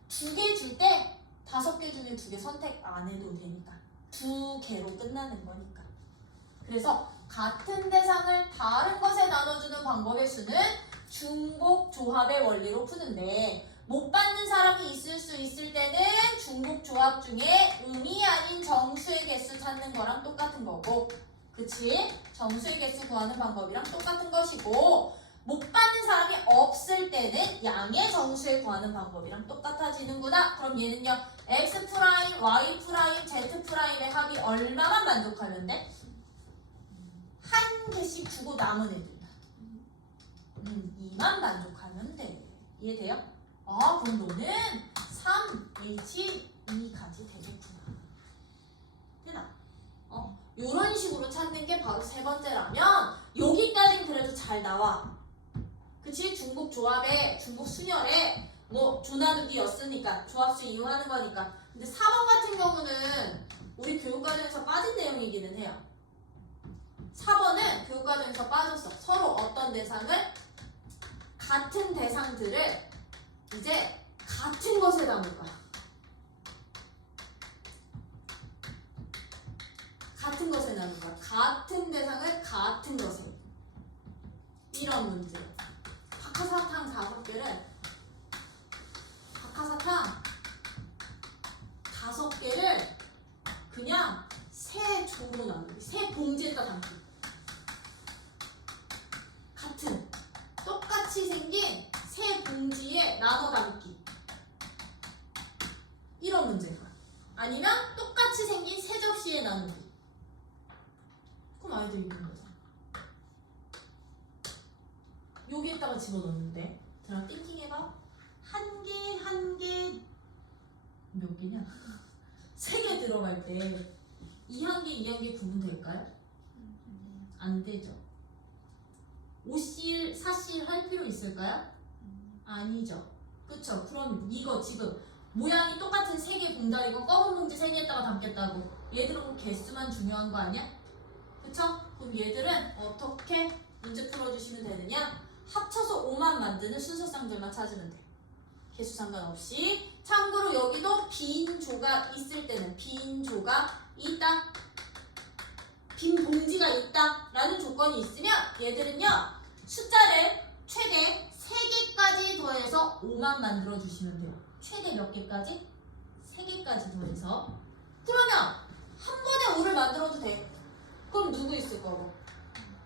2개 줄 때 5개 중에 2개 선택 안 해도 되니까. 2개로 끝나는 거니까. 그래서 같은 대상을 다른 것에 나눠주는 방법의 수는 중복 조합의 원리로 푸는데 못 받는 사람이 있을 수 있을 때는 중복 조합 중에 음이 아닌 정수의 개수 찾는 거랑 똑같은 거고, 그치? 정수의 개수 구하는 방법이랑 똑같은 것이고, 못 받는 사람이 없을 때는 양의 정수에 구하는 방법이랑 똑같아지는구나. 그럼 얘는요, X 프라임, Y 프라임, Z 프라임의 합이 얼마만 만족하면 돼? 한 개씩 주고 남은 애들. 2만 만족하면 돼. 이해돼요? 그럼 너는 3H 2까지 되겠구나. 되나? 요런 식으로 찾는 게 바로 세 번째라면 여기까지는 그래도 잘 나와. 그치? 중복 조합에, 중복 순열에 뭐 조나누기였으니까 조합수 이용하는 거니까. 근데 4번 같은 경우는 우리 교육과정에서 빠진 내용이기는 해요. 4번은 교육과정에서 빠졌어. 서로 어떤 대상을, 같은 대상들을 이제 같은 것에 담을 거야. 같은 것에 나눌 거야. 같은 대상을 같은 것에. 이런 문제. 박하사탕 5개를 박하사탕 5개를 그냥 세 조로 나누기. 세 봉지에다 담기. 같은 똑같이 생긴 세 봉지에 나눠 담기. 이런 문제가. 아니면 똑같이 생긴 세 접시에 나누기. 그럼 아이들이 이런 거죠. 여기에다가 집어넣는데 들어 띵킹해봐. 한 개 몇 개냐? 3개 들어갈 때 이 한 개, 이 한 개 구분될까요? 안 되죠. 5실, 4실 할 필요 있을까요? 아니죠. 그쵸? 그럼 이거 지금 모양이 똑같은 3개 봉다리고 검은 봉지 3개에다가 담겠다고. 얘들은 개수만 중요한 거 아니야? 그쵸? 그럼 얘들은 어떻게 문제 풀어주시면 되느냐? 합쳐서 5만 만드는 순서쌍들만 찾으면 돼. 개수 상관없이. 참고로 여기도 빈 조가 있을 때는, 빈 조가 있다, 빈 봉지가 있다 라는 조건이 있으면 얘들은요, 숫자를 최대 3개까지 더해서 5만 만들어 주시면 돼요. 최대 몇 개까지? 3개까지 더해서. 그러면 한 번에 5를 만들어도 돼. 그럼 누구 있을 거고?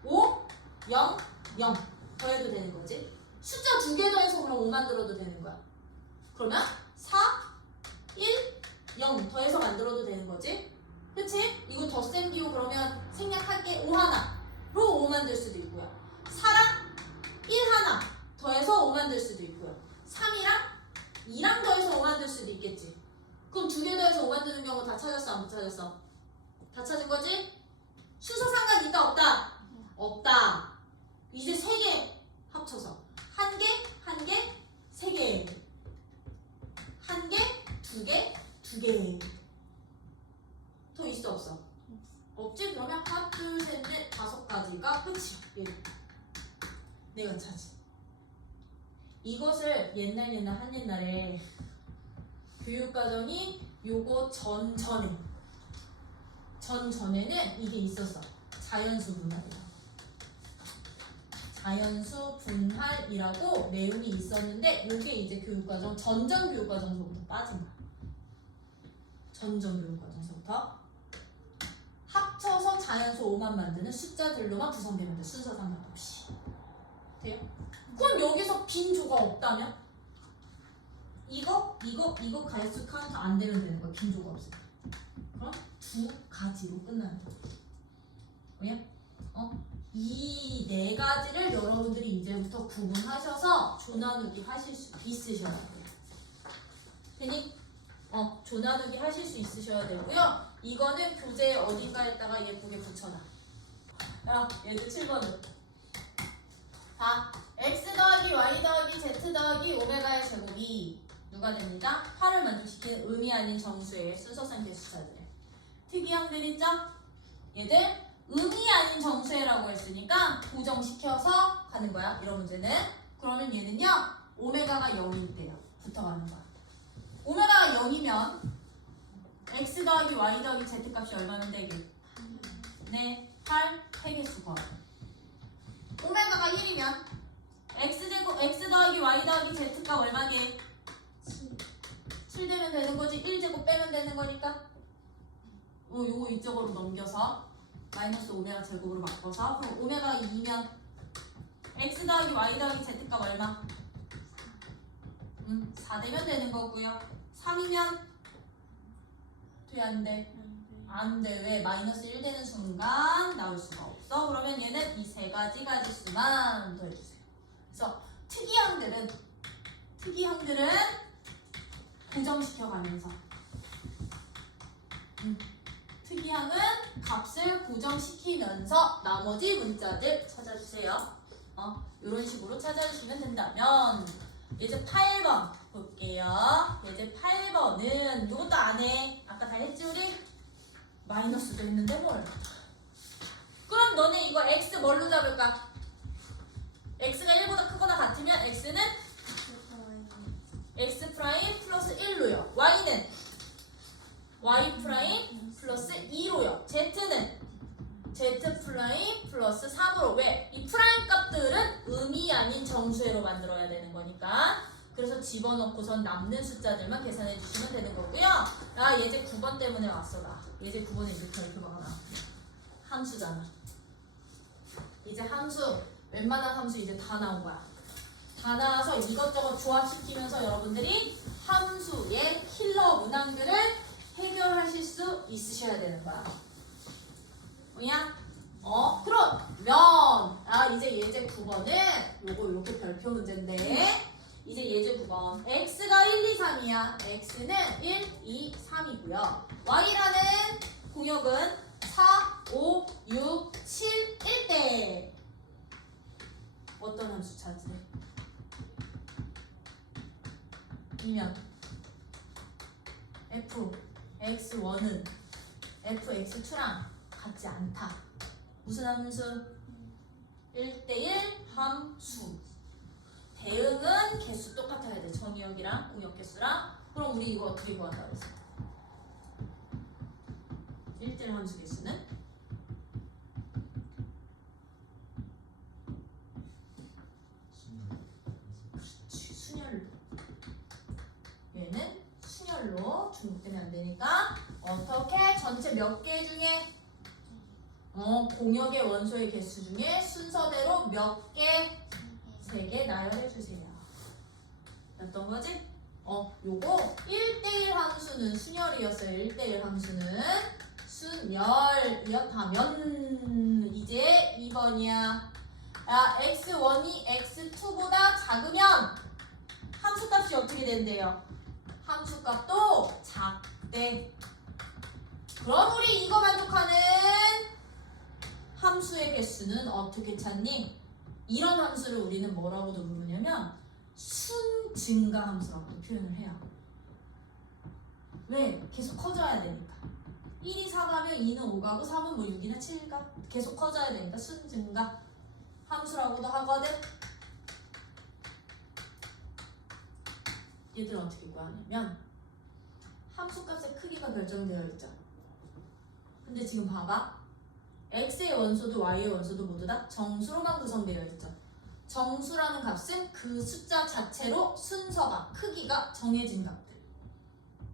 5, 0, 0 더해도 되는 거지. 숫자 2개 더해서 그럼 5 만들어도 되는 거야. 그러면 4, 1, 0 더해서 만들어도 되는 거지. 그치? 이거 덧셈 기호 그러면 생략할게. 5 하나로 5 만들 수도 있고요. 4랑 1 하나 더해서 5 만들 수도 있고요. 3이랑 2랑 더해서 5 만들 수도 있겠지. 그럼 2개 더해서 5 만드는 경우 다 찾았어? 안 찾았어? 다 찾은 거지? 순서 상관 있다 없다? 없다. 이제 3개 합쳐서 1개, 1개, 3개, 1개, 2개, 2개. 더 있어 없어? 없지? 그러면 하나, 둘, 셋, 넷, 5가지가 끝이야. 내가 차지. 이것을 옛날 한옛날에 교육과정이 요거 전전에는 이게 있었어. 자연수 분할이라. 자연수 분할이라고 내용이 있었는데 요게 이제 교육과정 전전 교육과정서부터 빠진 거야. 전전 교육과정서부터 합쳐서 자연수 5만 만드는 숫자들로만 구성되면 돼. 순서 상관없이. 돼요? 그럼 여기서 빈 조가 없다면? 이거 가지수 카운트 안 되면 되는 거야. 빈 조가 없으면. 그럼 2가지로 끝나는 거야. 뭐야? 이 4가지를 여러분들이 이제부터 구분하셔서 조나누기 하실 수 있으셔야 돼요. 괜히 조 나누기 하실 수 있으셔야 되고요. 이거는 교재 어딘가에다가 예쁘게 붙여놔. 야, 얘들 7번은 자, x 더하기 y 더하기 z 더하기 오메가의 제곱이 누가 됩니다? 8을 만족시키는 의미 아닌 정수의 순서상 개수자들. 특이항들 있죠? 얘들 의미 아닌 정수회라고 했으니까 고정시켜서 가는 거야. 이런 문제는. 그러면 얘는요. 오메가가 0일 때요. 붙어가는 거야. 오메가가 0이면 x 더하기 y 더하기 z 값이 얼마면 되게? 네, 8 회계수 구하고. 오메가가 1이면 x 더하기 y 더하기 z 값 얼마게? 7 되면 되는 거지. 1제곱 빼면 되는 거니까. 요거 이쪽으로 넘겨서 마이너스 오메가 제곱으로 바꿔서 그럼 오메가 2면 x 더하기 y 더하기 z 값 얼마? 4 되면 되는 거고요. 3이면 돼 안 돼? 안 돼. 왜? 마이너스 1 되는 순간 나올 수가 없어. 그러면 얘는 이 3가지 가지수만 더해주세요. 그래서 특이항들은 고정시켜가면서 특이항은 값을 고정시키면서 나머지 문자들 찾아주세요. 이런 식으로 찾아주시면 된다면 예제 8번 볼게요. 예제 8번은 이것도 안 해. 아까 다 했지 우리? 마이너스도 했는데 뭘? 그럼 너네 이거 x 뭘로 잡을까? x가 1보다 크거나 같으면 x는 x 프라임 플러스 1로요. y는 y 프라임 플러스 2로요. z는 z 프라임 플러스 3으로. 왜? 이 프라임 값들은 의미 아닌 정수회로 만들어야 되는 거니까. 그래서 집어넣고선 남는 숫자들만 계산해 주시면 되는 거고요. 예제 9번 때문에 왔어. 나 예제 9번에 이렇게 별표가 하나. 함수잖아. 이제 함수 웬만한 함수 이제 다 나온 거야. 다 나와서 이것저것 조합시키면서 여러분들이 함수의 킬러 문항들을 해결하실 수 있으셔야 되는 거야. 뭐냐? 그러면 이제 예제 9번은 요거 이렇게 별표 문제인데 이제 예제 9번 x가 1, 2, 3이야. x는 1, 2, 3이고요. y라는 공역은 4, 5, 6, 7, 1대 어떤 함수 찾으세요? 이면 f x1은 fx2랑 같지 않다. 무슨 함수? 1대1 함수. 대응은 개수 똑같아야 돼. 정의역이랑 공역 개수랑. 그럼 우리 이거 어떻게 구한다 그랬어? 1대1 함수 개수는 순열로. 얘는 순열로 중복되면 안 되니까 어떻게 전체 몇 개 중에 공역의 원소의 개수 중에 순서대로 몇 개? 3개 나열해 주세요. 어떤 거지? 요거 1대1 함수는 순열이었어요. 1대1 함수는 순열이었다면 이제 2번이야. x1이 x2보다 작으면 함수값이 어떻게 된대요? 함수값도 작대. 그럼 우리 이거 만족하는 함수의 개수는 어떻게 찾니? 이런 함수를 우리는 뭐라고도 부르냐면 순증가 함수라고 표현을 해요. 왜? 계속 커져야 되니까. 1이 4가면 2는 5가고 3은 뭐 6이나 7가 계속 커져야 되니까 순증가 함수라고도 하거든. 얘들 어떻게 구하냐면 함수값의 크기가 결정되어 있죠. 근데 지금 봐봐. x의 원소도 y의 원소도 모두 다 정수로만 구성되어 있죠. 정수라는 값은 그 숫자 자체로 순서가, 크기가 정해진 값들.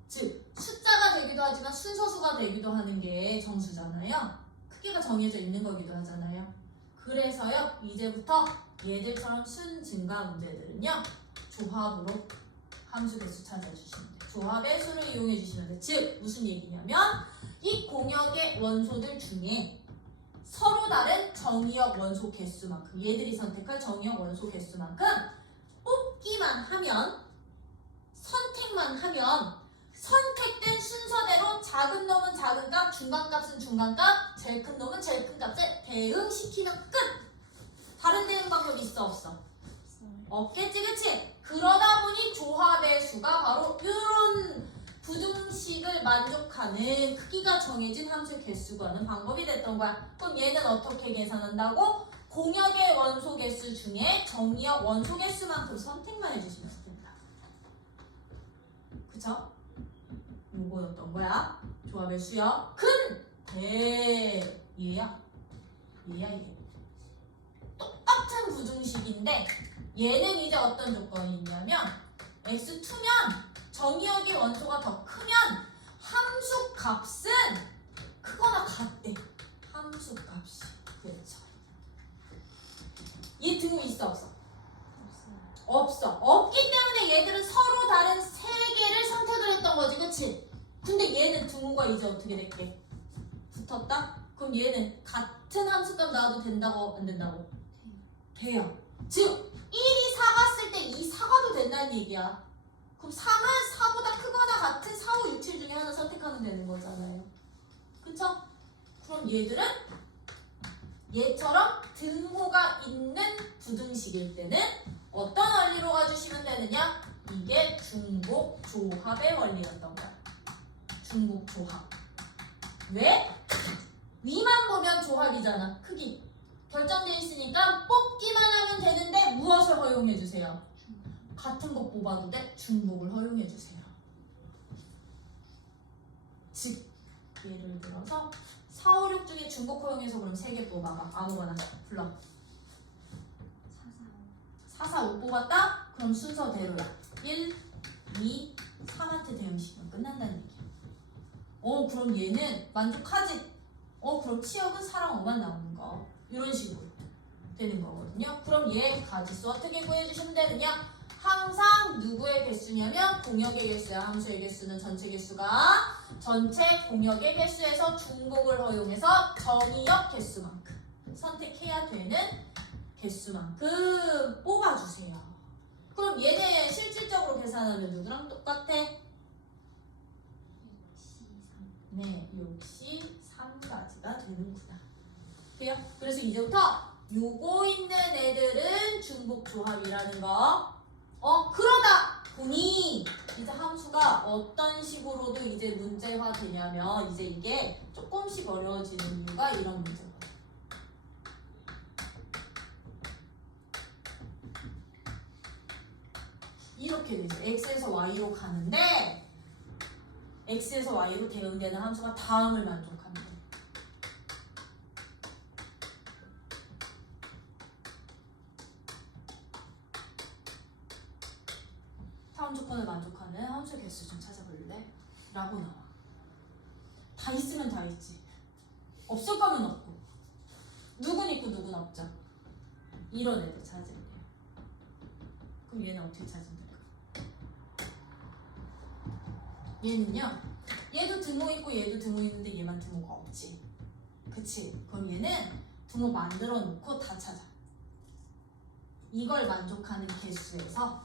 즉, 숫자가 되기도 하지만 순서수가 되기도 하는 게 정수잖아요. 크기가 정해져 있는 거기도 하잖아요. 그래서요, 이제부터 얘들처럼 순증가 문제들은요, 조합으로 함수 개수 찾아주시면 돼요. 조합의 수를 이용해 주시면 돼요. 즉, 무슨 얘기냐면 이 공역의 원소들 중에 서로 다른 정의역 원소 개수만큼, 얘들이 선택할 정의역 원소 개수만큼 뽑기만 하면, 선택만 하면 선택된 순서대로 작은 놈은 작은 값, 중간 값은 중간 값, 제일 큰 놈은 제일 큰 값에 대응시키면 끝! 다른 대응 방법이 있어 없어? 없겠지, 그치? 그러다 보니 조합의 수가 바로 이런 부등식을 만족하는 크기가 정해진 함수 개수 구하는 방법이 됐던 거야. 그럼 얘는 어떻게 계산한다고? 공역의 원소 개수 중에 정의역 원소 개수만큼 선택만 해주시면 됩니다. 그쵸? 요거였던 거야. 조합의 수요. 큰! 대! 얘야. 얘. 똑같은 부등식인데 얘는 이제 어떤 조건이 있냐면 x2면 정의역의 원소가 더 크면 함수 값은 크거나 같대. 함수 값이. 그렇죠. 얘 등호 있어 없어? 없어. 없기 때문에 얘들은 서로 다른 세 개를 선택을 했던 거지, 그치? 근데 얘는 등호가 이제 어떻게 될게? 붙었다? 그럼 얘는 같은 함수값 나와도 된다고 안 된다고? 돼요. 즉 1이 4가 쓸 때 2, 4가도 된다는 얘기야. 그럼 3은 4보다 크거나 같은 4, 5, 6, 7 중에 하나 선택하면 되는 거잖아요. 그쵸? 그럼 얘들은 얘처럼 등호가 있는 부등식일 때는 어떤 원리로 가주시면 되느냐? 이게 중복 조합의 원리였던 거야. 중복 조합. 왜? 위만 보면 조합이잖아. 크기. 결정되어 있으니까 뽑기만 하면 되는데 무엇을 허용해 주세요? 같은 거 뽑아도 돼? 중복을 허용해 주세요. 즉, 예를 들어서 4, 5, 6 중에 중복 허용해서 그럼 3개 뽑아봐. 아무거나 불러. 4, 4, 5 뽑았다? 그럼 순서대로야. 1, 2, 3한테 대응시키면 끝난다는 얘기야. 그럼 얘는 만족하지? 그럼 치역은 4랑 5만 나오는 거. 이런 식으로 되는 거거든요. 그럼 얘 가지수 어떻게 구해주시면 되느냐? 항상 누구의 개수냐면 공역의 개수야. 함수의 개수는 전체 개수가 전체 공역의 개수에서 중복을 허용해서 정의역 개수만큼 선택해야 되는 개수만큼 뽑아주세요. 그럼 얘네 실질적으로 계산하면 누구랑 똑같아? 네, 역시 3가지가 되는구나. 돼요? 그래서 이제부터 요거 있는 애들은 중복 조합이라는 거. 그러다 보니 이제 함수가 어떤 식으로도 이제 문제화 되냐면 이제 이게 조금씩 어려워지는 이유가 이런 문제거든요. 이렇게 되죠. x에서 y로 가는데 x에서 y로 대응되는 함수가 다음을 만족합니다. 다음 조건을 만족하는 함수 개수 좀 찾아볼래? 라고 나와. 다 있으면 다 있지. 없을 거면 없고. 누군 있고 누군 없죠. 이런 애들 찾아야 돼요. 그럼 얘는 어떻게 찾으면 될까? 얘는요. 얘도 등호 있고 얘도 등호 있는데 얘만 등호가 없지. 그치? 그럼 얘는 등호 만들어 놓고 다 찾아. 이걸 만족하는 개수에서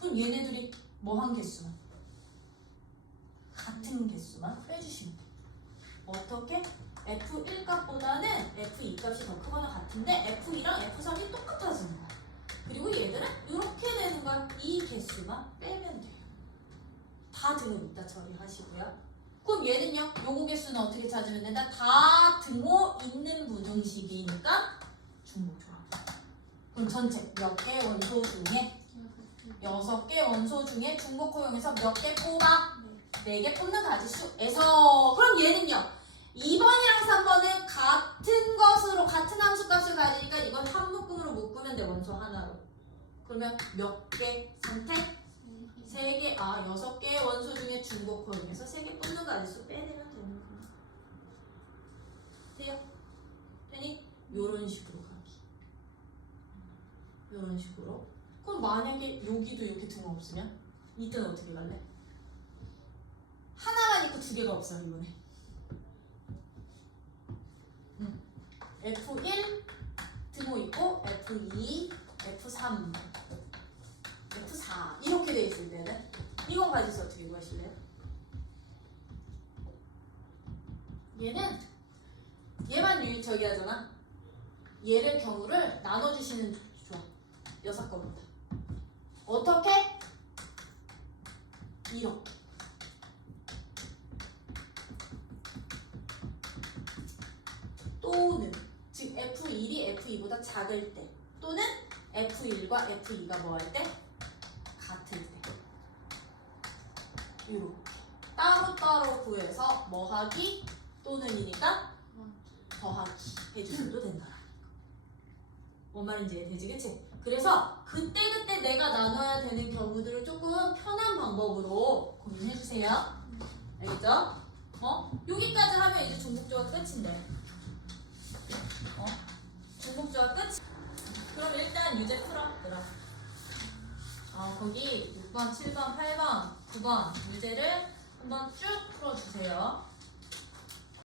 그럼 얘네들이 뭐 한 개수만? 같은 개수만 빼주시면 돼. 어떻게? F1 값보다는 F2 값이 더 크거나 같은데 F2랑 F3이 똑같아지는 거야. 그리고 얘들은 이렇게 되는 거야. 이 개수만 빼면 돼요. 다 등호 이따 처리하시고요. 그럼 얘는요? 요거 개수는 어떻게 찾으면 된다? 다 등호 있는 부등식이니까 중복조합. 그럼 전체 몇 개 원소 중에 6개 원소 중에 중복 허용해서 몇 개 뽑아? 4개 뽑는 가지수에서. 그럼 얘는요? 2번이랑 3번은 같은 것으로 같은 함수값을 가지니까 이걸 한 묶음으로 묶으면 돼. 원소 하나로. 그러면 몇 개 선택? 3개, 6개의 원소 중에 중복 허용해서 3개 뽑는 가지수 빼내면 되는 거야. 돼요? 되니? 요런 식으로 가기. 요런 식으로. 그럼 만약에 여기도 이렇게 등호 없으면 이때는 어떻게 갈래? 하나만 있고 2개가 없어 이번에. F1 등호 있고 F2, F3, F4 이렇게 돼 있을 때는 이거 가지수 어떻게 구하실래요? 얘만 저기 하잖아. 얘를 경우를 나눠주시는 좋아. 6건보다. 어떻게? 이렇게. 또는 즉 F1이 F2보다 작을 때 또는 F1과 F2가 뭐 할 때? 같을 때. 이렇게 따로따로 구해서 뭐 하기? 또는이니까 더하기 해주셔도 된다. 뭔 말인지 이해되지? 그치? 그래서 그때그때 내가 나눠야 되는 경우들을 조금 편한 방법으로 고민해주세요. 알겠죠? 여기까지 하면 이제 중복조합 끝인데. 중복조합 끝? 그럼 일단 유제 풀어. 얘들아. 거기 6번, 7번, 8번, 9번 유제를 한번 쭉 풀어주세요.